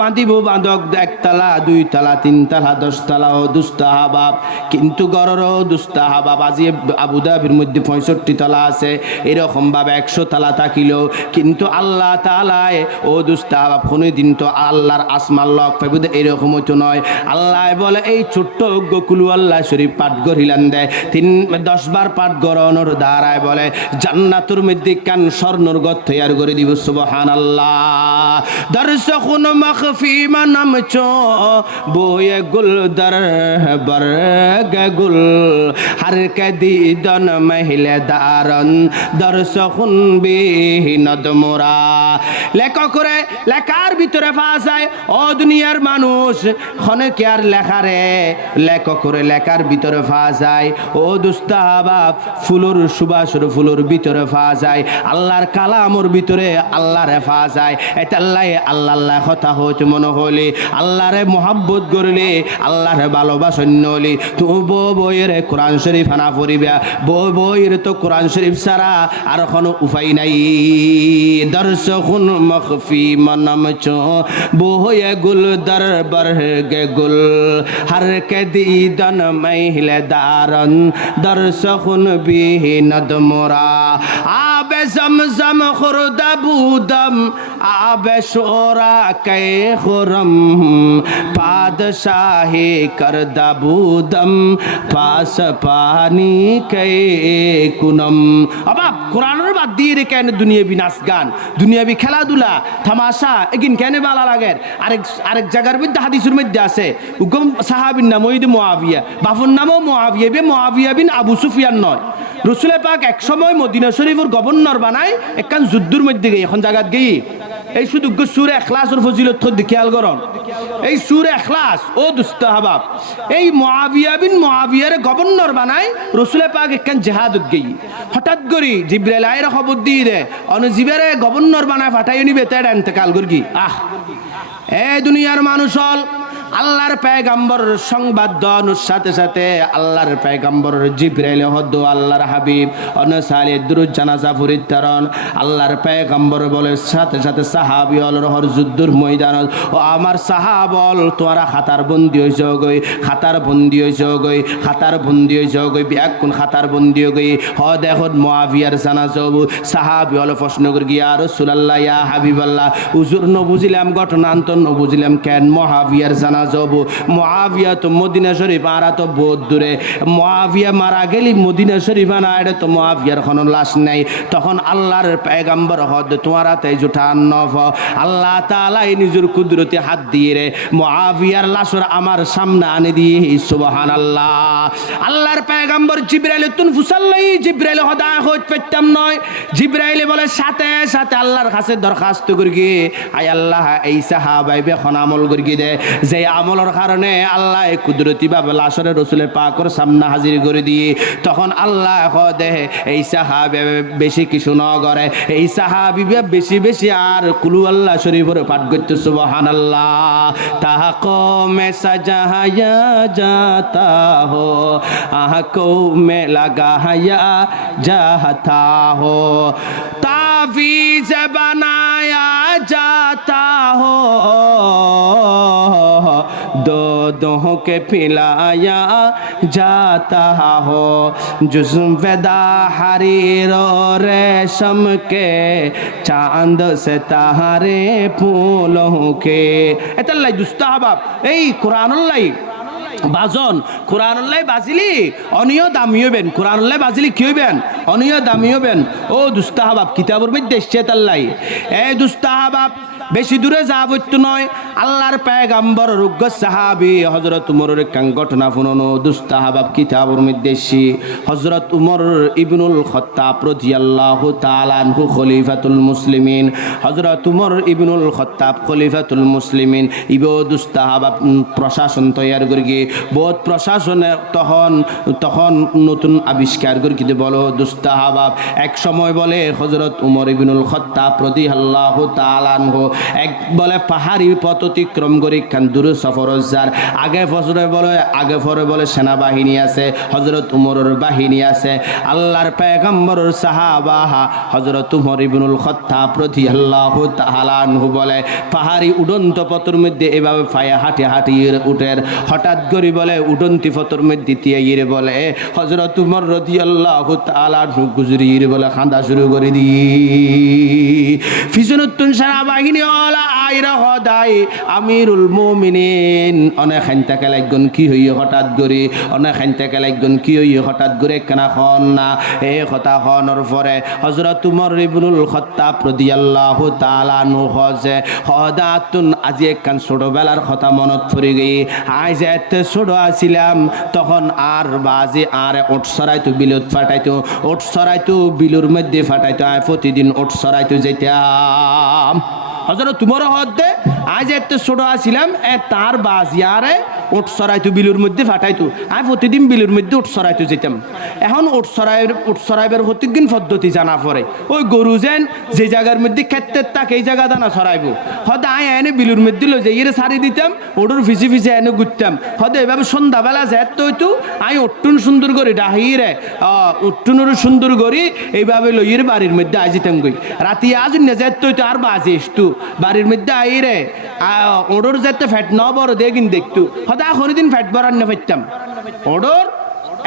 বাঁধিব বাঁধক 1 তলা 2 তলা 3 তলা 10 তলা ও দুস্তাহাবাব কিন্তু ঘরেরও দুস্তাহাবাব আজি আবুধাবির মধ্যে 65 তলা আছে এরকম ভাবে 100 তলা থাকিল কিন্তু আল্লাহ তাআলা ও দুস্তাহাবাব কোনদিন তো আল্লাহর আসমান লক পাইবুদে এরকম হইতো নয়। আল্লাহ বলে এই ছোট্ট গোকুলু আল্লাহ শরীফ পাঠ করিলান দেয় 10 বার পাঠ করানোর দ্বারায় বলে জান্নাতের মধ্যে কান স্বর্ণর ঘর তৈরি করে দিব সুবহানাল্লাহ। درس خون مخفی منم چو بوئے گل در برگ گل ہر کدیدن محل دارن درس خون بی ندمرا লেখা করে লেখার ভিতরে ফাঁসায় ও দুনিয়ার মানুষ খনকে আর লেখারে লেখা করে লেখার ভিতরে ফাঁসায় ও দুস্তাহাবাব ফুলুর সুবাসুর ফুলুর ভিতরে ফাঁসায় আল্লাহর কালামর ভিতরে আল্লাহর যায় এটা আল্লাহ কথা হইতে মনে হলে আল্লাহরে মোহাব্বত করলে আল্লাহরে ভালোবাসন হলে তো বইয়ের কোরআন শরীফ আনা পড়িবা বইয়ের তো কোরআন শরীফ ছাড়া আর কোনো উপায় নাই। দর্শকুন মখফি মনম চো বইয়ে গুল দরবার গে গুল হর কে দিদন মহিলে দারন দর্শকুন বিহি নদমরা আবে জমজম খুরদা বুদম আবে শোরা কে খুরম পাদশাহে করদা বুদম পাস পানি কে কুনম। আবাব কোরআনের বাদ দিয়ে রে কেন দুনিয়াবি নাচ গান দুনিয়াবি খেলাধুলা তামাশা এগিন কেন ভালো লাগে। আরেক জায়গার মধ্যে হাদিসের মধ্যে আছে উগম সাহাবীর নাম ওই মুআবিয়া বাফুর নামও মুআবিয়া মুআবিয়া বিন আবু সুফিয়ান নয়। রাসূল পাক এক সময় মদিনা শরীফের গভর্নর বানায় একখান যুদ্ধের মধ্যে গিয়ে এখন জায়গাত গিয়ে এই শুধু সূরা ইখলাসের ফজিলত খেয়াল করুন এই সূরা ইখলাস ও দুস্তাহাবাব এই মুআবিয়া বিন মুআবিয়ার গভর্নর বানায় রাসূল পাক একখান জিহাদত গিয়ে হঠাৎ করে জিবরাইল আইরা খবর দিয়ে দেয় অনুজীবের গভর্নর বানায় পাঠাই নিবে তাই ইন্তেকাল করগি। এ দুনিয়ার মানুষ আল্লাহর পয়গম্বর সংবাদ দেওয়ার সাথে সাথে আল্লাহর পয়গম্বর জিবরাইল হদ আল্লাহর হাবিব অনসালে দুরুদ জানাজা পরিত্রাণ আল্লাহর পয়গম্বর বলে সাথে সাথে সাহাবী অলরহর যুদ্ধের ময়দান ও আমার সাহাবল তোরা খাতার বন্দী হইছো গই খাতার বন্দী হইছো গই খাতার বন্দী হইছো গই বিয়াক কোন খাতার বন্দী গই হ দেখো মুআবিয়ার জানাজা সাহাবী হল প্রশ্ন করে ইয়া রাসূলুল্লাহ ইয়া হাবিবাল্লাহ হুজুর ন বুঝিলাম ঘটনা আন্তন ন বুঝিলাম কেন মুআবিয়ার জানাজা যাব মুআবিয়া তো মদিনা শরীফ আর তো বহুত দূরে মুআবিয়া মারা গেলি মদিনা শরীফ না এটা তো মুআবিয়ার কোনো লাশ নাই তখন আল্লাহর পয়গম্বর হদ তোমারা তাই জুঠান নফ আল্লাহ তাআলা নিজের কুদরতে হাত দিয়ে রে মুআবিয়ার লাশর আমার সামনে আনে দিয়ে সুবহানাল্লাহ আল্লাহর পয়গম্বর জিবরাইল তুন ফুসাল্লাই জিবরাইল হদা হইত পেতাম নয় জিবরাইল বলে সাথে সাথে আল্লাহর কাছে দরখাস্ত করি আয় আল্লাহ এই সাহাবাই বেখন আমল করি দে যে আমলের কারণে আল্লাহ কুদরতি ভাবে লাশরে রাসূলের পাকের সামনে হাজির করে দিয়ে তখন আল্লাহ দে এই সাহাবে বেশি কিছু ন করে এই সাহাবী বেশি বেশি আর কুলু আল্লাহ শরীফের পাঠ করতে সুবহানাল্লাহ তাহাকো মে সাজায়া जाता हो आंखों में लगाया जाता हो तावीज़ बनाया जाता हो दूधों के पिलाया जाता हो जुस्म वेदा हरीर और रेशम के चांद से तारे फूलों के এতাল্লাই দুস্তাহাবাব এই কুরআনুল্লাহ বাজন কুরআনুল্লাহ বাজিলি অনিয় দামি হইবেন কুরআনুল্লাহ বাজিলি কি হইবেন অনিয় দামি হইবেন ও দুস্তাহাবাব কিতাবের মধ্যে এসেছে তাল্লাই এই দুস্তাহাবাব বেশি দূরে যাবত নয় আল্লাহর পয়গম্বর রুগ্গ সাহাবী হযরত উমরের কাং ঘটনা শুনানো দুস্তাহাবাব কিতাবের মধ্যে এসেছে হযরত উমর ইবনুল খাত্তাব রাদিয়াল্লাহু তাআলা আনহু খলিফাতুল মুসলিমিন হযরত উমর ইবনুল খাত্তাব খলিফাতুল মুসলিমিন ইবো দুস্তাহাবাব প্রশাসন তৈয়ার করে বহুত প্রশাসনে তখন নতুন আবিষ্কার করে কি বলো দুস্তাহাবাব এক সময় বলে হযরত উমর ইবনুল খাত্তাব রাদিয়াল্লাহু তাআলা আনহু এক বলে পাহাড়ি পথ অতিক্রম করে খান দূর সফর যার আগে পরে বলে সেনাবাহিনী আছে হযরত উমরের বাহিনী আছে আল্লাহর পয়গম্বরের সাহাবা হযরত উমর ইবনুল খাত্তাব রাদিয়াল্লাহু তাআলা আনহু বলে পাহাড়ি উড়ন্ত পথের মধ্যে এভাবে পায়ে হাঁটি হাঁটি উঠের হঠাৎ করে বলে উড়ন্তি পথের মধ্যে দিয়ে বলে হযরত উমর রাদিয়াল্লাহু তাআলা আনহু গুজরির বলে খান্দা শুরু করে দি ফিজনুতুন সেনাবাহিনী ওলা আইরা হদাই আমিরুল মুমিনিন অনেক খানতাকে লাগন কি হইয়ে হঠাৎ করে অনেক খানতাকে লাগন কি হইয়ে হঠাৎ করে কেনা খন না এই কথা হনর পরে হযরত উমর ইবনুল খাত্তাব রাদিয়াল্লাহু তাআলা আনহু হজে হদাতুন আজি একখান ছোটবেলার কথা মনত পড়ে গই আজ এত ছোট আছিলাম তখন আর বাজে আর ওট সরাইতো বিলত ফাটাইতো ওট সরাইতো বিলুর মধ্যে ফাটাইতো আয় প্রতিদিন ওট সরাইতো যেতাম হযরত উমর হদে আজ এত ছোট আছিলাম তার বাজিয়ারে ওট সরাইতো বিলুর মধ্যে ফাটাইতো আমি প্রতিদিন বিলুর মধ্যে ওট সরাইতো যেতাম এখন ওট সরাইবের প্রতিদিন পদ্ধতি জানা পড়ে ওই গরু যেন যে জায়গার মধ্যে খেতে থাকে এই জায়গা দানা সরাইবো হয়তো আয় এনে বিলুর মধ্যে লো যাই সারি দিতাম ওটুর ফিসি ফিসে এনে ঘুরতাম হয়তো এভাবে সন্ধ্যাবেলা যেত হইতো আমি ওট্টুন সুন্দর করি ডাহিরে ওট্টুনের সুন্দর করি এইভাবে লইয়ের বাড়ির মধ্যে আই যেতাম গই রাতি আজ না যেত হইতো আর বাজে এসতু বাড়ির মধ্যে আইরে ওডোর যেতে ফ্যাট ন বড় দেখিন দেখতো হয়তো এখনই দিন ফ্যাট বরান না ফেটতাম ওডোর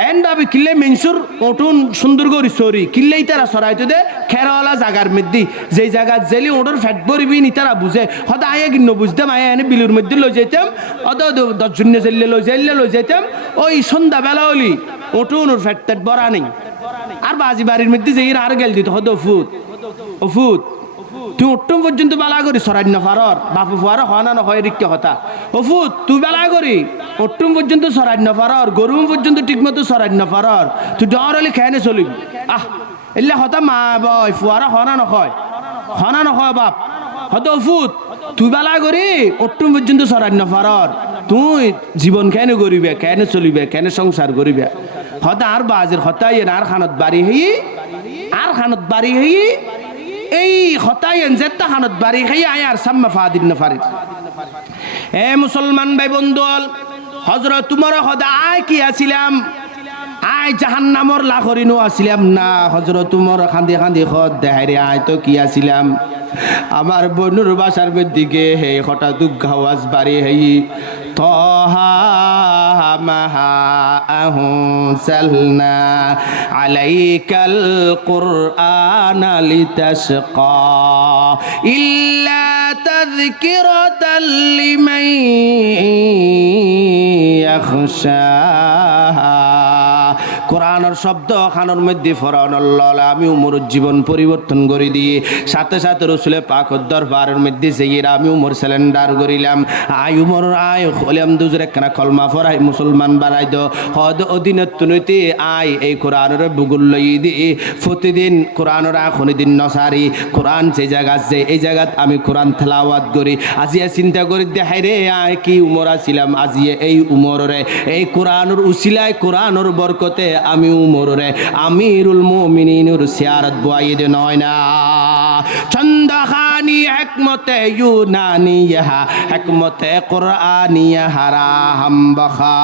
এন ভাবি কিল্লে মেনসুর ওটুন সুন্দর করি সরি কিল্লেই তারা সরাইতো দে খেরাওয়ালা জাগার মধ্যে যেই জায়গা জেলি ওডোর ফ্যাট বরিবি নি তারা বুঝে হয়তো আয়া কিন্ন বুঝতাম আয়া এনে বিলুর মধ্যে লই যেতাম অত 10 জন্য জেললে লই যেতাম ওই সন্ধ্যাবেলা হলি ওটুন ওর ফ্যাট ট্যাট বরা নেই আর বাজি বাড়ির মধ্যে যেই আর গেল দিত হয়তো ফুট তুই অট্টম পর্যন্ত বেলা করি সরাই না পারর বাপু ফুয়ার হনা না হয় রিক্কে হতা অফুত তুই বেলা করি অট্টম পর্যন্ত সরাই না পারর গরুম পর্যন্ত ঠিক মতো সরাই না পারর তুই ডর হলে খেয়ে চলিবি এলে হতা মা বয় ফুয়ারা হনা নয় বাপ হয়তো অফুত তুই বেলা করি অট্টম পর্যন্ত সরাই না পারর তুই জীবন কেন করিবে কেন চলিবে কেন সংসার করিবে হতা আর বাজের হতাই আর খানত বাড়ি হই এই হতায়েন যেটা খানত বাড়ি খাই আয়ার সাম্মা ফাদিন না ফারিদ এ মুসলমান ভাই বন্ধুল হযরত উমর হদা আয় কি আছিলাম আয় জাহান্নামর লাখরিনো আছিলাম না হযরত উমর খান্দি খদ দেহাইরে আয় তো কি আছিলাম আমার বনুর বাসার দিকে হে হঠাৎ গাওয়াজ বাড়ি হেই তহা মাহা আনসালনা আলাইকাল কুরআন লিতাশকা ইল্লা তাযকিরাতাল লিমান ইয়াখশাহা। কোরআনের শব্দ খানোর মধ্যে ফরানোর ললে আমি উমর জীবন পরিবর্তন করে দিয়ে সাথে সাথে রসুলের পাকর দরবারের মধ্যে যেয়ে আমি উমর সিলিন্ডার করিলাম। আয় উমর আয় হলাম দুজরে কেনা কলমা ফরাই মুসলমান বানাই দো হদ অধীনত তুনইতে আয় এই কোরআনের বুগুল লই দিয়ে প্রতিদিন কোরআনের আখনি দিন নসারি কোরআন যে জায়গা যে এই জায়গাত আমি কোরআন তেলাওয়াত করি। আজিয়া চিন্তা করি দেখাই রে আয় কি উমর আছিলাম আজিয়ে এই উমরে এই কোরআনের উসিলায় কোরআনের বরকতে আমি উমরে আমিরুল মুমিনিনের সিয়ারত বয়াই দে নয় না। চন্দাখানি হিকমতে ইউনানিয়া হিকমতে কুরআনিয়া হারাম বখা।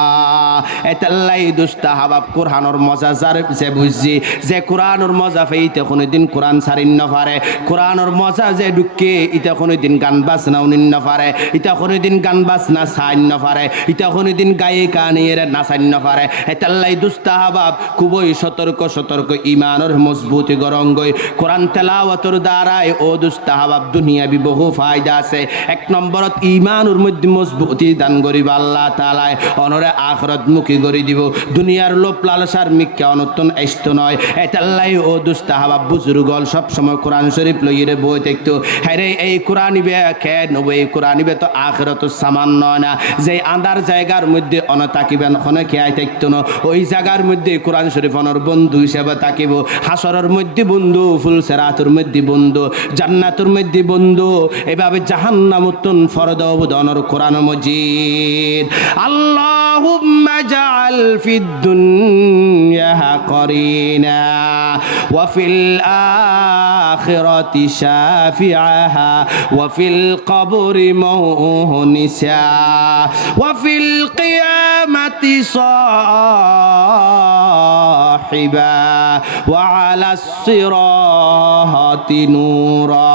এতাল্লাই দুস্তাহাবাব কোরআনের মজা যার যে বুঝছি যে কোরআনের মজা পেইতে কোনোদিন কোরআন ছাড়িন না পারে। কোরআনের মজা যে ঢুকে ইটা কোনোদিন গান বাজনা উনিন না পারে, ইটা কোনোদিন গান বাজনা ছাইন না পারে, ইটা কোনোদিন গায়ে কানিয়ে নাচাইন না পারে। এতাল্লাই দুস্তাহাবাব খুবই সতর্ক সতর্ক ইমানের মজবুতি গরঙ্গই কোরআন তেলাওয়াতের দ্বারাই ও দুস্তাহাবাব দুনিয়াবি বহু ফায়দা আছে। এক নম্বরত ইমানের মধ্যে মজবুতি দান করিব আল্লাহ তাআলায়, অনরে আখিরাত মুখী করে দিব। দুনিয়ার লোভ লালসার মিথ্যা অনর্তন এস্ত নয়। এতাল্লাই ও দুস্তাহাবাব বুজুর্গল সব সময় কোরআন শরীফ লইরে বই দেখতো। হ্যাঁ রে এই কোরআন ইবে খে নব এই কোরআন ইবে তো আখিরাত সামান্য না। যে আন্দার জায়গার মধ্যে অনতাকিবেন ওখানে খেয়াই থাকতো না ওই জায়গার মধ্যে কোরআন শরীফ অনর বন্ধু হিসেবে তাকিব। হাসরের মধ্যে বন্ধু, ফুল সেরাতুর মধ্যে বন্ধু, জান্নাতুর মধ্যে বন্ধু, এভাবে জাহান্নামুত্তুন ফরদ অবদানর কোরআন মজিদ। আল্লাহুম্মা জাআল ফিদ দুনিয়া করিনা ওয়া ফিল আখিরাতি শাফিআহা ওয়া ফিল কবরি মুহনিসা ওয়া ফিল কিয়ামাতি সাহিবা ওয়া আলাস সিরাতি নূরা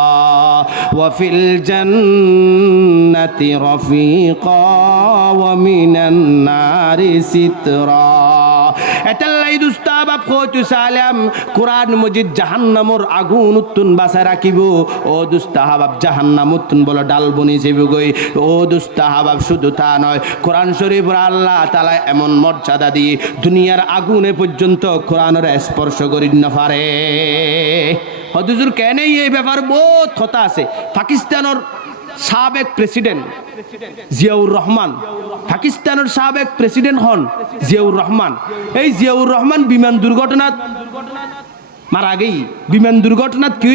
ওয়া ফিল জান্নাতি রাফিকা ওয়া মিনান নারি সিতরা। এতাল্লাই দুস্তাহাবাব কইতু সালাম কোরআন মজিদ জাহান্নামর আগুন উত্তুন বাসা রাখিব। ও দুস্তাহাবাব জাহান্নাম উত্তুন বলে ডাল বনি যাবে গই। ও দুস্তাহাবাব শুধু তা নয়, কোরআন শরীফ আল্লাহ তাআলা এমন মর্যাদা দিয়ে দুনিয়ার আগুনে পর্যন্ত কোরআনের স্পর্শ করি না পারে। হযুর কেন এই ব্যাপার বহুত কথা আছে। পাকিস্তানের সাবেক প্রেসিডেন্ট জিয়াউর রহমান, পাকিস্তানের সাবেক প্রেসিডেন্ট হন জিয়াউর রহমান। এই জিয়াউর রহমান বিমান দুর্ঘটনাত মারা গেই। বিমান দুর্ঘটনাত কি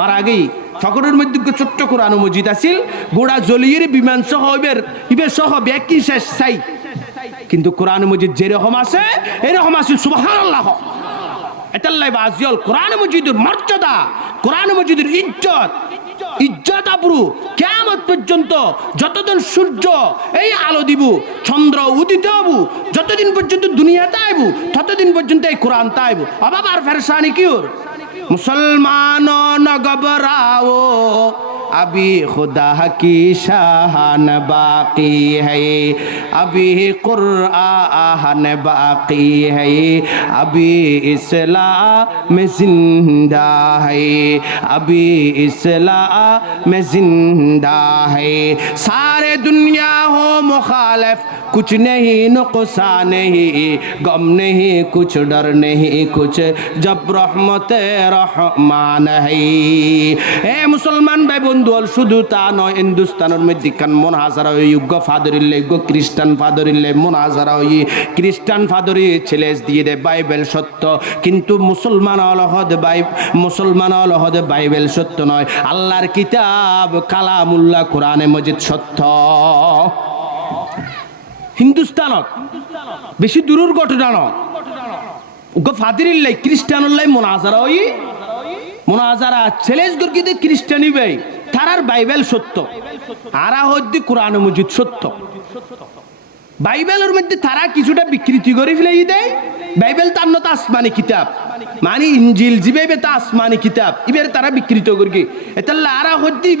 মারা গেই। ফকরের মধ্যে ছোট্ট কোরআন মজিদ আছিল, গোড়া জ্বলিয়ে বিমান সহ ইবে সহ ব্যক্তি শেষ চাই। কিন্তু কোরআন মজিদ যেরকম আছে এরকম আছিল সুবহানাল্লাহ। এতাল্লাই বাজিয়াল কোরআন মজিদের মর্যাদা, কোরআন মজিদের ইজ্জত ইজ্জত আবরু কিয়ামত পর্যন্ত যতদিন সূর্য এই আলো দিব, চন্দ্র উদিত হবু, যতদিন পর্যন্ত দুনিয়াতে আইব ততদিন পর্যন্ত এই কোরআন তাইব। আবার ফেরেশানি কিওর মুসলমান ন ঘবরাও अभी खुदा की शान बाकी है, अभी कुरान बाकी है, अभी इस्लाम जिंदा है, अभी इस्लाम जिंदा है। सारे दुनिया हो मुखालिफ, कुछ नहीं नुकसान नहीं, गम नहीं कुछ डर नहीं कुछ, जब रहमत रहमान है। ए मुसलमान भाई বন্ধু, শুধু তা নয়, হিন্দুস্তানের মধ্যে কান মুনাজারা হই যোগ্য ফাদরিল্লে যোগ্য খ্রিস্টান ফাদরিল্লে মুনাজারা হই। খ্রিস্টান ফাদরি ছেলে দিয়ে দে বাইবেল সত্য, কিন্তু মুসলমান হল বাইবেল সত্য নয়। আল্লাহর কিতাব কালামুল্লাহ কোরআনে মজিদ সত্য। হিন্দুস্তানত বেশি দূরের ঘটনা নয়, ফাদরিল্লাই খ্রিস্টানুল্লাই মুনাজারা হই। মুনাজারা চ্যালেঞ্জ করতে খ্রিস্টানি ভাই তারার বাইবেল সত্য, আরা হদ্দি কোরআন মজিদ সত্য। বাইবেলের মধ্যে তারা কিছুটা বিকৃতি করে ফেলাই দেয়। বাইবেল তার নত আসমানি কিতাব, মানে ইঞ্জিল জিবে তা আসমানি কিতাব, ইবের তারা বিকৃত করি। এটা আরা হদ্দি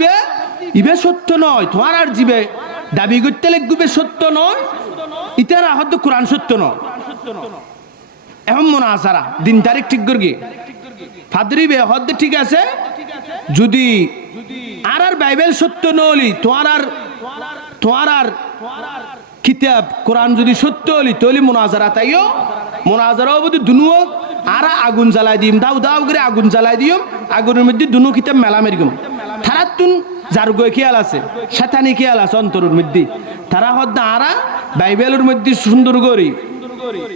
ইবে সত্য নয়, তোমার আর জিবে দাবি করতে লাগবে সত্য নয়, ইতারা হদ্দ কোরআন সত্য নয়। এখন মুনাজারা দিন তারিখ ঠিক করি ফাদরি বে হদ্দে ঠিক আছে, যদি আর বাইবেল সত্য নলি তোমার আর কিতাব কোরআন যদি সত্য হলি তাহলে মুনাজারা তাইও মুনাজারাও বুঝি দুনুও আর আগুন জ্বালাই দিম দাও দাও করে আগুন জ্বালাই দিম আগুনের মধ্যে দুনু কিতাব মেলা মেরিগম তারাতুন যার গই খেয়াল আছে শয়তানি খেয়াল আছে অন্তরের মধ্যে তারা হদ্দা আরা বাইবেলের মধ্যে সুন্দর করে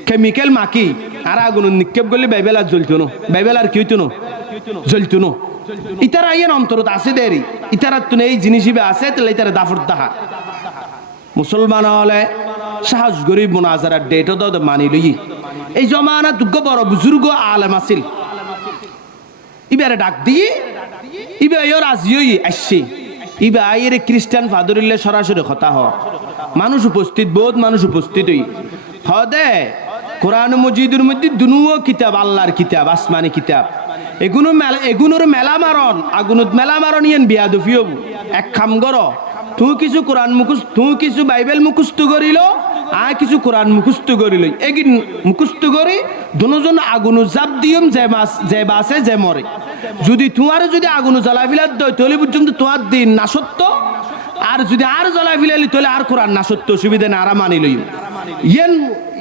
কেমিক্যাল মাকি আর আগুন নিক্ষেপ করলে বাইবেল আর জ্বলতো না বাইবেল আর কি হইতো না জ্বলতো না ইতারা ইয়েন অন্তরত আছে দেরি ইতারা তুন এই জিনিসই আছে তাহলে ইতারা দাফর দাহা মুসলমান হলে সাহস গরিব মুনাজারার ডেটও তো মানি লই এই জমানা দুগ্গ বড় বুজুর্গ আলেম আছিল ইবারে ডাক দিয়ে ইবা ইয়র আজিওই আসছে ইবা আইরে খ্রিস্টান ফাদরিল্লে সরাসরি কথা হ মানুষ উপস্থিত বহুত মানুষ উপস্থিত হই হদে কোরআন মজিদের মধ্যে দুনুও কিতাব আল্লাহর কিতাব আসমানি কিতাব এগুনোর মেলা মারণ আগুনত মেলা মারণ ইয়েন বিয়াদফিও এক খাম গর তুই কিছু কোরআন মুখস্থ তুই কিছু বাইবেল মুখস্থ করিল আর কিছু কোরআন মুখস্থ করিল এগিন মুখস্থ করি দুজন আগুনো জাপ দিয়ম যে বাসে যে মরে যদি তোমার যদি আগুনো জ্বালা ফিলার দয় তাহলে পর্যন্ত তোমার দিন না সত্য আর যদি আর জ্বালা ফিলালি তাহলে আর কোরআন না সত্য সুবিধা না আরা মানি লই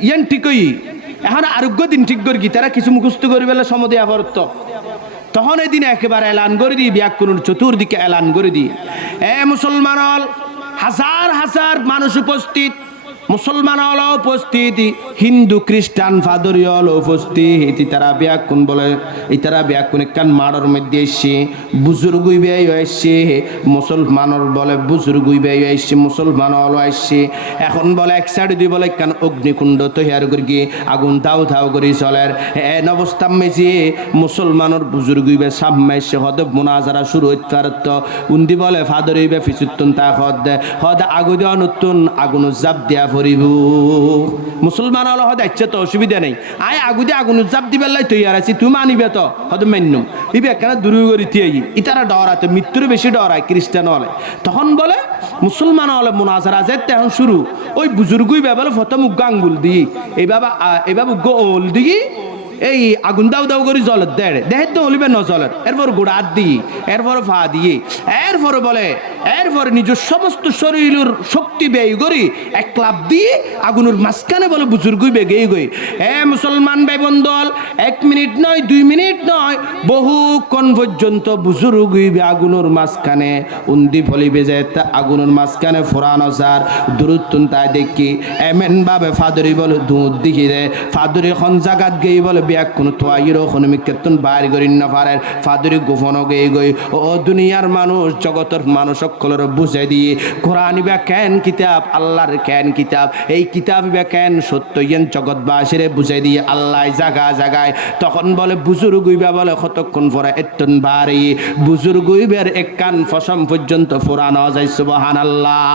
ইয়েন ঠিকই এখন আরোগ্য দিন ঠিক করি কি তারা কিছু মুখস্থ করি বেলা সমদে আবরত তখন এই দিন একেবারে এলান করে দিই ব্যাকুণ চতুর্দিকে এলান করে দিই মুসলমান হাজার হাজার মানুষ উপস্থিত মুসলমান হল উপস্থিত হিন্দু খ্রিস্টান ফাদরি হল উপস্থিত তারা ব্যাকুণ বলে তারা ব্যাকুণ কান মাড়র মধ্যে এসছে বুজুর্গুই ব্যয় এসছে মুসলমানর বলে বুজুর্গুই ব্যয় এসছে মুসলমান হল আসছে এখন বলে এক সাইড দুই বলে কান অগ্নিকুণ্ড তৈয়ার করি গিয়ে আগুন ধাও ধাও করে চলের এন অবস্থা মেঝে মুসলমানের বুজুর্গুই বে সামনে এসছে হদ মোনাজারা শুরু হইতে উন্দি বলে ফাদরি বে ফিসুত্তন তা হদ আগু দেওয়া নতুন আগুন জাপ দেয়া মুসলমান হলো হদ ইচ্ছে তো অসুবিধা নেই আয় আগুদে আগুন জাপ দিবার লাই তৈয়ার আছি তুমি আনিবে তো হদ মান্য ইবে কেন দূরে করিতে ইতারা ডরাতে মৃত্যুর বেশি ডরায় খ্রিস্টান হলে তখন বলে মুসলমান হলে মুনাজারা যে তখন শুরু ওই বুজুর্গই বেবলে প্রথম উগ্গ আঙ্গুল দিই এইভাবে উগ্গ ওল দিই এই আগুন দাও দাও করে জলের দেড় দেহের তো হলিবে ন জলের এরপর গোড়া দিয়ে এরপর ফা দিয়ে এরপর বলে এরপর নিজের সমস্ত শরীরের শক্তি ব্যয় করি এক ক্লাব দিয়ে আগুনের মাঝখানে বলে বুজুর্গই বেগে গই মুসলমান ভাই বন্ধল 1 মিনিট নয় 2 মিনিট নয় বহুক্ষণ পর্যন্ত বুজুর্গই আগুনের মাঝখানে উন্দি ফলিবে যে আগুনের মাঝখানে ফোরানো যার দূরত্বন তাই দেখি এমন ভাবে ফাদরি বলে দুধ দেখি দে ফাদরি খন জাগাত গেই বলে বিয়াক কোনো তোয়াইরো কোনো মিকেতন বাইর করি না পারে ফাদরি গোপন গেই গই ও দুনিয়ার মানুষ জগতের মানুষ সকলের বুঝাই দিয়ে কোরআন বা কেন কিতাব আল্লাহর কেন কিতাব এই কিতাব বা কেন সত্য ইয়েন জগৎবাসীরে বুঝাই দিয়ে আল্লাহ জাগা জাগায় তখন বলে বুজুর্গইবা বলে কতক্ষণ পরে এতন বাড়ি বুজুর্গইবের এক কান ফসম পর্যন্ত ফোরানো যায় সুবহানাল্লাহ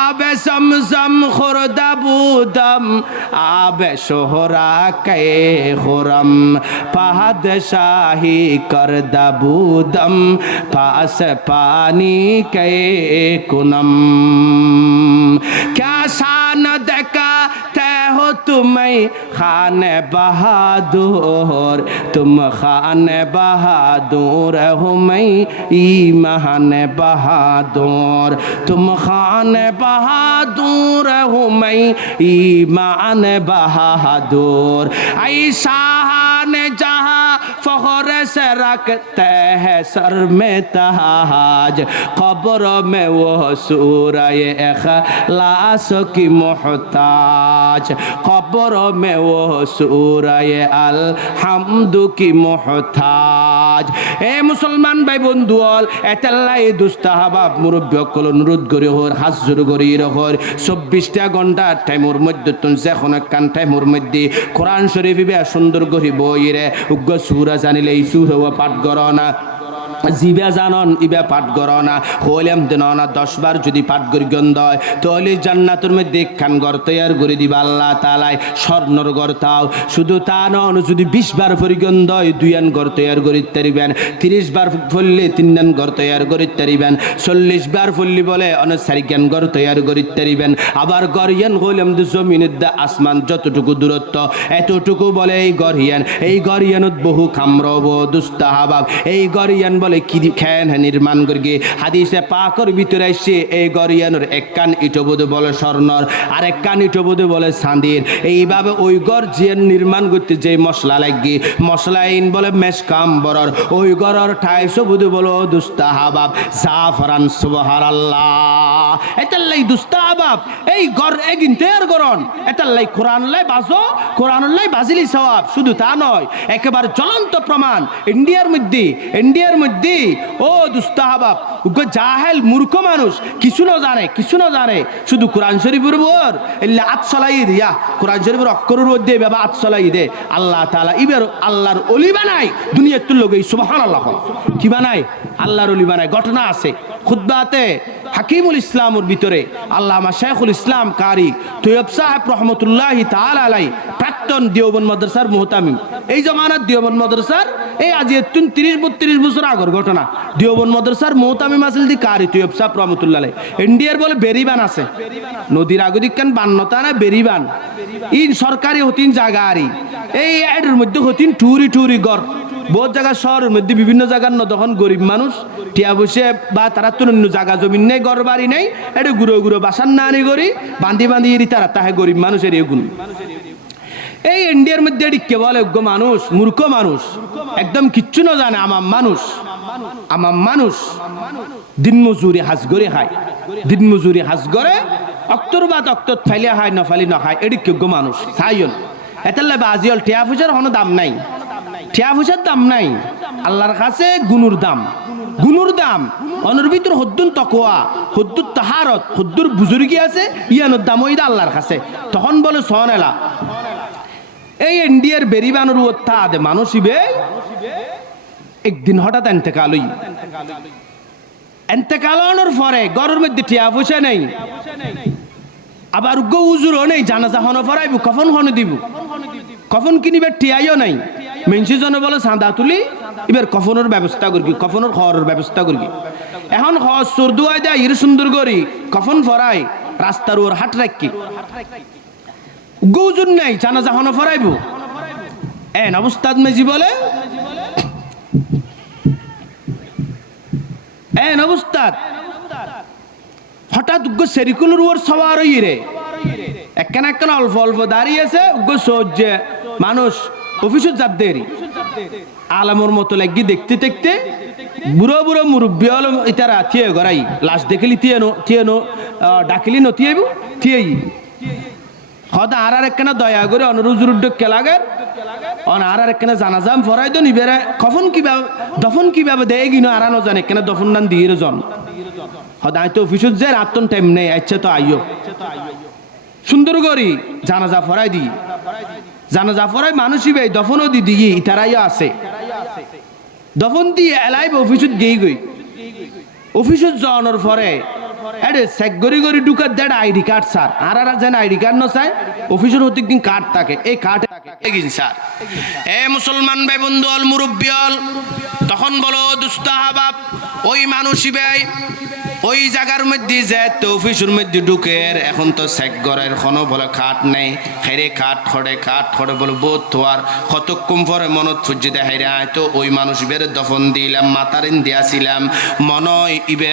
আবে সমসম খুরদাবুদম আবে সোহরা কে খুরম পাদশাহী করদাবুদম পাস পানি কে कुनम क्या शान दिखाते हो तुम्हें खाने बहादुर तुम खाने बहादुर हो मैं ईमान बहादुर तुम खाने बहादुर हो मैं ईमान बहादुर ऐसा ने जहाँ फखर से रखते हैं सर में ताज कब्र में वो सूरह इखलास की मोहताज कब्र में वो सूरह अलहम्द की मोहताज ए मुसलमान भाई बंधुअल एतल्लाई दुस्ताहाबाब मुरब्बी সকল অনুরোধ করি হর হাজর করি রহর 24টা ঘন্টা টাইমের মধ্যে তুন যখন কান টাইমের মধ্যে কোরআন শরীফ বে সুন্দর করি বইরে উগ্র সূরা জানিলে এই সূরা পাঠ করো না জিবা জানন ইবা পাঠ করো না হইলাম দেন না 10 বার যদি পাঠ করি গন্ধ হয় তাহলে জান্নাতের মধ্যে একখান ঘর তৈয়ার করে দিবা আল্লাহ তাআলা স্বর্ণর ঘর তাও শুধু তা নন যদি 20 বার পরি গন্ধ হয় দুইয়ান ঘর তৈয়ার করি তারিবেন 30 বার পড়লে তিনজন ঘর তৈয়ার করি তারিবেন 40 বার পড়লি বলে অনেক সারিজ্ঞান ঘর তৈয়ার করি তারিবেন আবার গরিয়ান হইলাম দু জমিনের দা আসমান যতটুকু দূরত্ব এতটুকু বলে এই গরিয়ানত বহু খামরব দুস্তাহাবাব এই গরিয়ান বলে কি খেন নির্মাণ করি হাদিসে পাকর ভিতরে এসে এই গরিয়ানোর এক কান ইটবোধ বলে স্বর্ণর আর এক কান ইটবোধ বলে চাঁদির এইভাবে ওই গড় যে নির্মাণ করতে যে মশলা লাগি মশলাইন বলে মেশকাম বরর ওই গড়র ঠাইশো বুধ বলো দুস্তাহাবাব জাফরান সুবহানাল্লাহ এটার লাই দুস্তাহাবাব এই গড় এগিন তেয়ার গরন এটার লাই কোরআন লাই বাজো কোরআন লাই বাজিলি সওয়াব শুধু তা নয় একেবারে জ্বলন্ত প্রমাণ ইন্ডিয়ার মধ্যে ও দুস্তাহাবাব জাহেল মূর্খ মানুষ কিছু না জানে শুধু কোরআন শরীফের উপর এল্লা আতসলাই দিয়া কোরআন শরীফের অক্ষরের মধ্যে বাবা আতসলাই দে আল্লাহ তাআলা ইবার আল্লাহর ওলি বানাই দুনিয়ার তুল লোক সুবহানাল্লাহ কি বানায় আল্লাহর ওলি বানায় ঘটনা আছে খুতবাতে হাকিমুল ইসলামের ভিতরে আল্লামা শাইখুল ইসলাম কারি তৈয়ব সাহেব রহমতুল্লাহি তাআলা আলাই প্রাক্তন দেওবন্দ মাদ্রাসার মুহতামিম এই জমানার দেওবন্দ মাদ্রাসার এই আজ 30-32 বছর আগের ঘটনা দেওবন্দ মাদ্রাসার মুহতামিম আসল দি কারি তৈয়ব সাহেব রহমতুল্লাহ আলাই ইন্ডিয়ার বলে বেরিবান আছে নদীর আগদিকান বান্নতা না বেরিবান ইন সরকারি হতিন জায়গা আরি এই এর মধ্যে হতিন টুরি গড় বহুত জায়গা শহরের মধ্যে বিভিন্ন জায়গার ন তখন গরিব মানুষ টিয়া বসে বা তারা তো অন্য জায়গা জমিন নেই ঘর বাড়ি নেই এটা গুঁড়ো বাসান না আনি করি বান্ধি এরি তারা তাহে গরিব মানুষের এগুন এই ইন্ডিয়ার মধ্যে কে বলে মানুষ মূর্খ মানুষ একদম কিচ্ছু না জানে আমার মানুষ দিন মজুরি হাজ করে খায় দিন মজুরি হাজ করে অক্তর বাদ অক্তর ফাইলিয়া খায় না ফালি না খায় এটি কেউ মানুষ চাইন এটার বাজিল টিয়া পয়সার কোনো দাম নাই টিয়া পয়সার দাম নাই আল্লাহর কাছে গুনুর দাম অনর ভিতর হদ্দুন তকোয়া হদ্দুর তাহারত হদ্দুর বুজুর্গি আছে ইয়ানোর দাম ওই আল্লাহর কাছে তখন বলে সনেলা এই ইন্ডিয়ার বেরিবানোর ওত্তা আদে মানুষ ইবে একদিন হঠাৎ এন্তেকালানোর পরে গরের মধ্যে টিয়া পয়সা নেই আবার উজুরও নেই জানাজা হন ফরাইব কফন হন দিব কফন কিনিবে টিয়াইও নাই মেনসি জন বলে চাঁদা তুলি এবার কফনের ব্যবস্থা করি কফনের খাওয়ার ব্যবস্থা করি এখন সর্দুয়াই দেয় ইর সুন্দর করি কফন ফরাই রাস্তার ওর হাট রাখি গৌজুন নাই জানাজা হন ফরাইব এন অবস্থাদ মেজি বলে এন অবস্থাদ হঠাৎ সেরিকুলুর ওর সবার রে একখানা অল্প দাঁড়িয়েছে সহ্যে মানুষ অফিসে যাব দেরি আলামর মতো লাগি দেখতে বুড়ো মুরব্বী হল ইতারা থিয়ে গড়াই লাশ দেখলি থিয়েনো ডাকিলি নথিয়েব থিয়েই হদ আর একখানা দয়া করে অনুরুজুর ডকে লাগে আর একখানা জানাজাম ফরাই তো নিবেরে দফন কিভাবে দেয় কিনো আর ন জানে একখানা দফন নান দিয়ে জন হদায় তো অফিসত যে রাতন টাইম নেই আচ্ছা তো আইও সুন্দর করি জানাজা ফরাই দি জানাজা ফরাই মানুষই ভাই দফনও দিদি ইতারাইও আছে দফন দিয়ে এলাইব অফিসত গিয়ে গই অফিসত যাওয়ানোর পরে এডে চেক গরি ঢুকার দেড় আইডি কার্ড স্যার আর যেন আইডি কার্ড ন চাই অফিসের প্রত্যেক দিন কার্ড থাকে এই কার্ড স্যার এ মুসলমান ভাই বন্ধু অল মুরব্বী অল তখন বলো দুস্তাহাবাব ওই মানুষই ভাই ওই জায়গার মধ্যে যে তো অফিসের মধ্যে ঢুকের এখন তো চেক গরের কোনো বলে কাঠ নেই হেরে কাঠ খড়ে বলে বোধ তোয়ার কতক্ষণ পরে মনত ফুজি দেয় হেরে আয় তো ওই মানুষ বের দফন দিলাম মাতারিন দিয়াছিলাম মনয় ইবে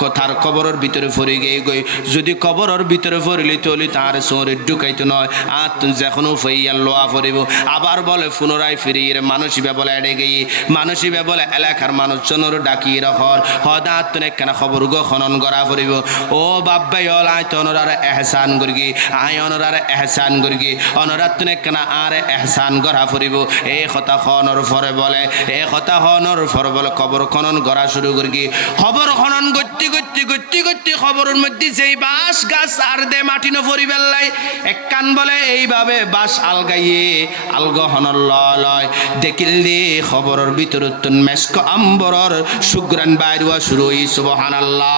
কথার কবরের ভিতরে ফরি গই যদি কবরের ভিতরে ফরিলি তলি তার শরীর ঢুকাইতো নয় আর তুই যখনও ফইয়ান লোয়া ফরিব আবার বলে পুনরায় ফিরিয়ে মানুষিবে বলে এড়ে গিয়ে মানুষিবে বলে এলাকার মানুষজনের ডাকিয়ে রখর হদা তুনে কেন খবর গো খনন করা পড়িব ও বাব্বাই হল আয় তো অনরারে এহসান করি আয় অনরারে এহসান করি অনরাত তুনে কেন আর এহসান করা পড়িব এই কথা খনর ফরে বলে এই কথা খনর ফরে বলে খবর খনন করা শুরু করি খবর খনন করতে খবরের মধ্যে যেই বাঁশ গাছ আর দে মাটি ন ফরিবেল লাই এক কান বলে এইভাবে বাঁশ আলগাইয়ে আলগহনর লয় দেখিল দি খবরের ভিতর মেস্ক আম্বরর সুগ্রান বাইরুয়া শুরু হই সুবহানাল্লাহ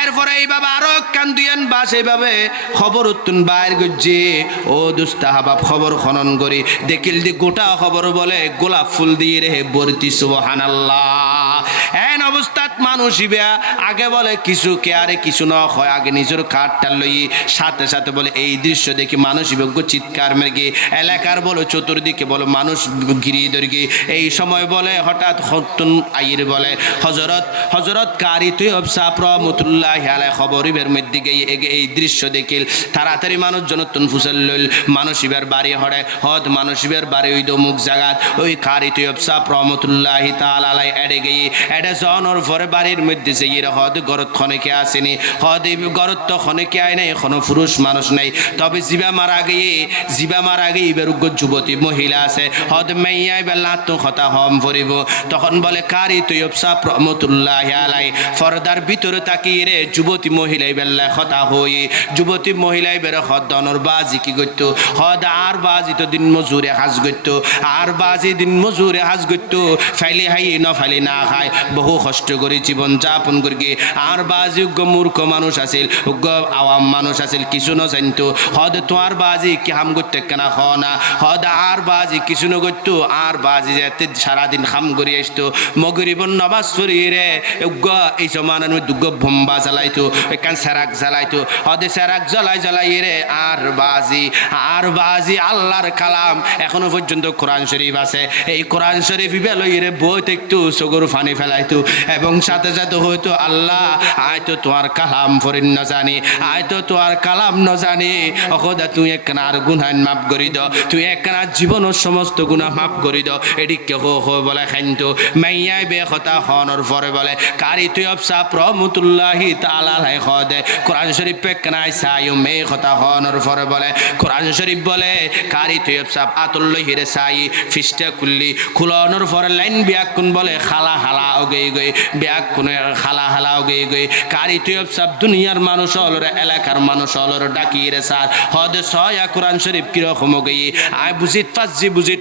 এরপরে এইভাবে আরো কান্দিয়ান বাস এইভাবে খবর উত্তুন বাইর গজ্জে ও দুস্তা হাবাব খবর খনন করি দেখিল দি গোটা খবর বলে গোলাপ ফুল দিয়ে রে ভর্তি সুবহানাল্লাহ। এন অবস্থাত মানুষ ইবা আগে বলে কিছু কে আরে কিছু ন হয় আগে নিজের কাঠটা লই সাথে সাথে বলে এই দৃশ্য দেখি মানুষ বিজ্ঞ চিৎকার মেরে এলাকার বলো চতুর্দিকে বলো মানুষ ঘিরিয়ে ধরে এই সময় বলে হঠাৎ হতুন আইর বলে হজরত কারি তুই সাপ রহমতুল্লাহ আলাই খবরিবের মধ্যে গিয়ে এই দৃশ্য দেখিল তাড়াতাড়ি মানুষ জনতুন ফুসল লইল মানুষ ইবার বাড়ি হড়ে হদ মানুষ ইবার বাড়ি ওই দমুক জাগাত ওই কারি তুই সাপ রহমতুল্লাহ তাআলা আলাই এড়ে গিয়ে এড়ে জনর পরে বাড়ির মধ্যে যে হদ গরত খনেকে আসেনি হদ এই গরত তো খনেকে আয় নাই এখনো পুরুষ মানুষ নাই তবে জিবা মারা গিয়ে এবার উগ্র যুবতী মহিলা আছে হদ মাইয়া এবার লাতুন কথা হম ভরিব তখন বলে কারি তুই সাপ রহমতুল্লাহ আলাই ফরদার ভিতরে তাকিয়ে রে যুবতী মহিলা এবার কথা হই যুবতী মহিলা এবার হদ দনর বাজি কি করতো হদ আর বাজি তো দিন মজুরে হাজ করতো আর বাজি দিন মজুরে হাজ করতো ফাইলি হাই ন ফাইলি না খায় বহু কষ্ট করে জীবন যাপন করি আর বাজি উগ্র মূর্খ মানুষ আছিল উগ্র আওয়াম মানুষ আছিল কিছু ন জানতো হদ তোমার বাজি কি হাম করতে কেনা খ না হদ আর বাজি কিছু ন করতো আর বাজি যেতে সারাদিন খাম করে আসতো মগরিবন নমাজ পড়িয়ে রে উগ্র এই জমানার মধ্যে উগ্র বোম্বা জ্বালাইতো এখান সেরাক জ্বালাইতো হদে সেরাক জ্বালাই রে আর বাজি আল্লাহর কালাম এখনো পর্যন্ত কোরআন শরীফ আছে এই কোরআন শরীফ লই রে বই একটু সগর ফানি ফেলাইতো এবং সাথে সাথে হয়তো আল্লাহ আয় তো তোমার কালাম ফরিন ন জানি আয় তো তোমার কালাম ন জানি অখদা তুই একনার গুনাহ মাফ করি দাও তুই একনার জীবনের সমস্ত গুনাহ মাফ করি দাও এদিকে বলে খাইতো মাইয়াই বে কথা হনর পরে বলে কারি তুই সাপ রহমতুল্লাহি তাআলা আলাই খদে কোরআন শরীফ পেকনাই সাইও মে কথা হনর পরে বলে কোরআন শরীফ বলে কারি তুই সাপ আতুল্লাহ হিরে সাই ফিস্টা কুল্লি খুলানোর পরে লাইন বিয়াকুন বলে খালা হালা ওগে গই বিয়াকুনের খালা হালা ওগে গই কারি তুই সাপ দুনিয়ার মানুষ হলরে এলাকার মানুষ হলরে ডাকি রে স্যার হদে সয়া কোরআন শরীফ কিরকম গই আই বুঝিত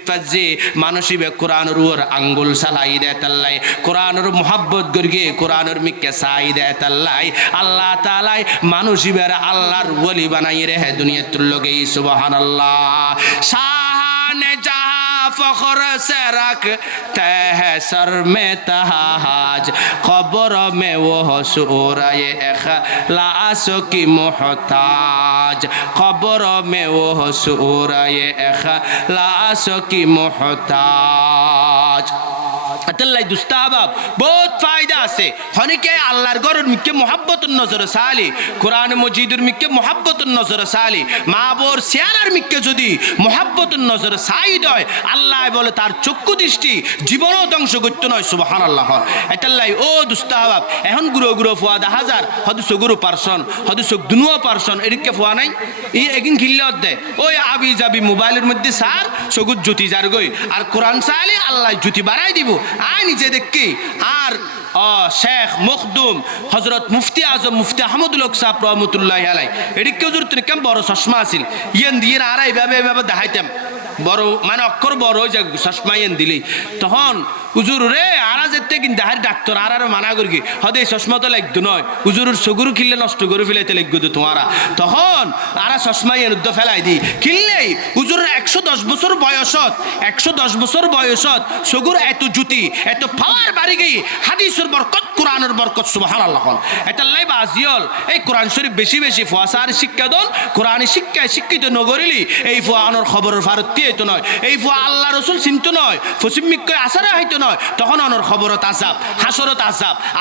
ফাজি মানুষই বে কোরআনের উপর আঙ্গুল সালাই দে তাল্লাই কোরআনের মোহাব্বত গর্গে কোরআনের মিকে সাই দে তাল্লাই আল্লাহ তাআলাই মানুষই বে আল্লাহর ওলি বানাই রে দুনিয়াতুল লগে সুবহানাল্লাহ শাহানে জাহাঁ फखर से रखते हैं सर में तहाज खबर में वो सूरये इखलास की मोहताज खबर में वो सूरये इखलास की मोहताज अतल्लाई दुस्ताबाब बहुत फायदा আছে হনিকে আল্লাহর ঘরের মিকে মোহাব্বতের নজরে সালি কোরআন মজিদের মিকে মোহাব্বতের নজরে সালি মা বোর চেহারার মিকে যদি মোহাব্বতের নজরে সাইদ হয় আল্লাহ বলে তার চক্ষু দৃষ্টি জীবনও ধ্বংস করতে নয় সুবহানাল্লাহ এটাল্লাই ও দুস্তাবাব এখন গুরো ফুয়া দা হাজার হদু গুরু পারসন হদু দুনুয়া পারসন এদিকে ফুয়া নাই এই একদিন খিল্লত দে ওই আবি যাবি মোবাইলের মধ্যে সার সগুর জ্যোতি যার গই আর কোরআন সালি আল্লাহ জ্যোতি বাড়াই দিব আয় নিজে দেখি আর শেখ মখদুম হজরত মুফতি আজম মুফতি আহমদুল হক সাহেব রহমতুল্লাহ আলাই এদিকে জরুরত কেমন বড় চশমা আছিল ইয়েন দিয়ে আর এইভাবে দেখাইতাম বড় মানে অক্ষর বড় হয়ে যাক চশমা ইয়েন দিলি তখন হুজুর রে আর যেতে কিন্তু দেখার ডাক্তার আর মানা করি হদে চশমা তো লাগতো নয় হুজুরের চগুরু কিনলে নষ্ট করে ফেলাইতে লাগতো তো তোমারা তখন আর চশমা ইয়েন উদ্য ফেলাই দি কিনলেই হুজুরের 110 বছর বয়সত চগুর এত জুতি এত পাওয়ার বাড়ি গিয়ে হাদিসের বরকত কোরআনের বরকত সুবহানাল্লাহ এটা লাই বাজিয়ল এই কোরআন শরীফ বেশি ফুয়াসার শিক্ষা দন কোরআন শিক্ষায় শিক্ষিত নগরিলি এই ফুয়ানোর খবরের ফারতি হইতো নয় এই ফুয়া আল্লাহ রসুল চিন্তা নয় ফসিমিক আসারা হইতো নয় তখন অনর খবরত আজাব হাসরত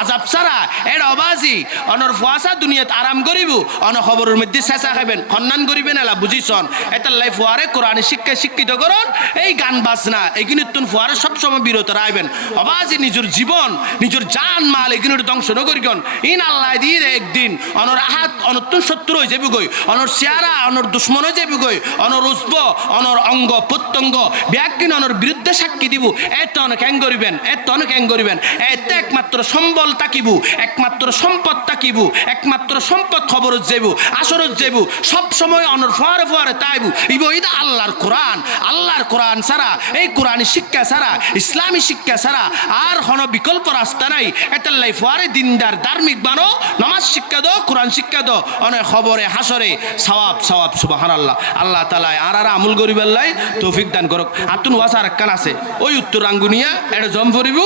আজাব ছাড়া এর অবাজি অনর ফুয়াসা দুনিয়াত আরাম করিব অন খবরের মধ্যে চেঁচা খাইবেন খন্নান করিবেন এলা বুঝিছন এটা লাই ফুয়ারে কোরআন শিক্ষায় শিক্ষিত করন এই গান বাজনা এগুলি তুন ফুয়ারে সবসময় বিরত রাখবেন অবাজি নিজের জীবন নিজের জান মাল এগুলোর ধ্বংস নগরিগন ইন আল্লাহ দিয়ে একদিন অনর আহাত অনতুন শত্রু হয়ে যাবি গই অনর চেহারা অনর দুশ্মন হয়ে যাবি গই অনর উসব অনর অঙ্গ প্রত্যঙ্গ ব্যাকিন অনর বিরুদ্ধে সাক্ষী দিব এত অনেক অঙ্গ করিবেন তন ক্যাং করিবেন এতে একমাত্র সম্বল তাকিবু একমাত্র সম্পদ তাকিবু একমাত্র সম্পদ খবর যাইবু আসরত যাইবু সব সময় অনর ফুয়ারে ফুয়ারে তাইবু ইবো ইদা আল্লাহর কোরআন ছাড়া এই কোরআনী শিক্ষা ছাড়া ইসলামী শিক্ষা ছাড়া আর কোনো বিকল্প রাস্তা নাই এতাল্লাই ফুয়ারে দিনদার ধার্মিক বানো নামাজ শিক্ষা দো কোরআন শিক্ষা দো অনেক খবরে হাসরে সওয়াব সওয়াব সুবহানাল্লাহ আল্লাহ তাআলা আর আমল করিবার লাই তৌফিক দান করুক আতুন ওয়াস আর একখান আছে ওই উত্তর রাঙ্গুনিয়া এটা জম করিব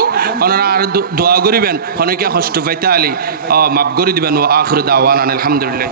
ওনারা আর দোয়া করিবেন অনেকে কষ্ট পাইতে আলি মাফ করে দিবেন ও আখির দাওয়ানা আলহামদুলিল্লাহ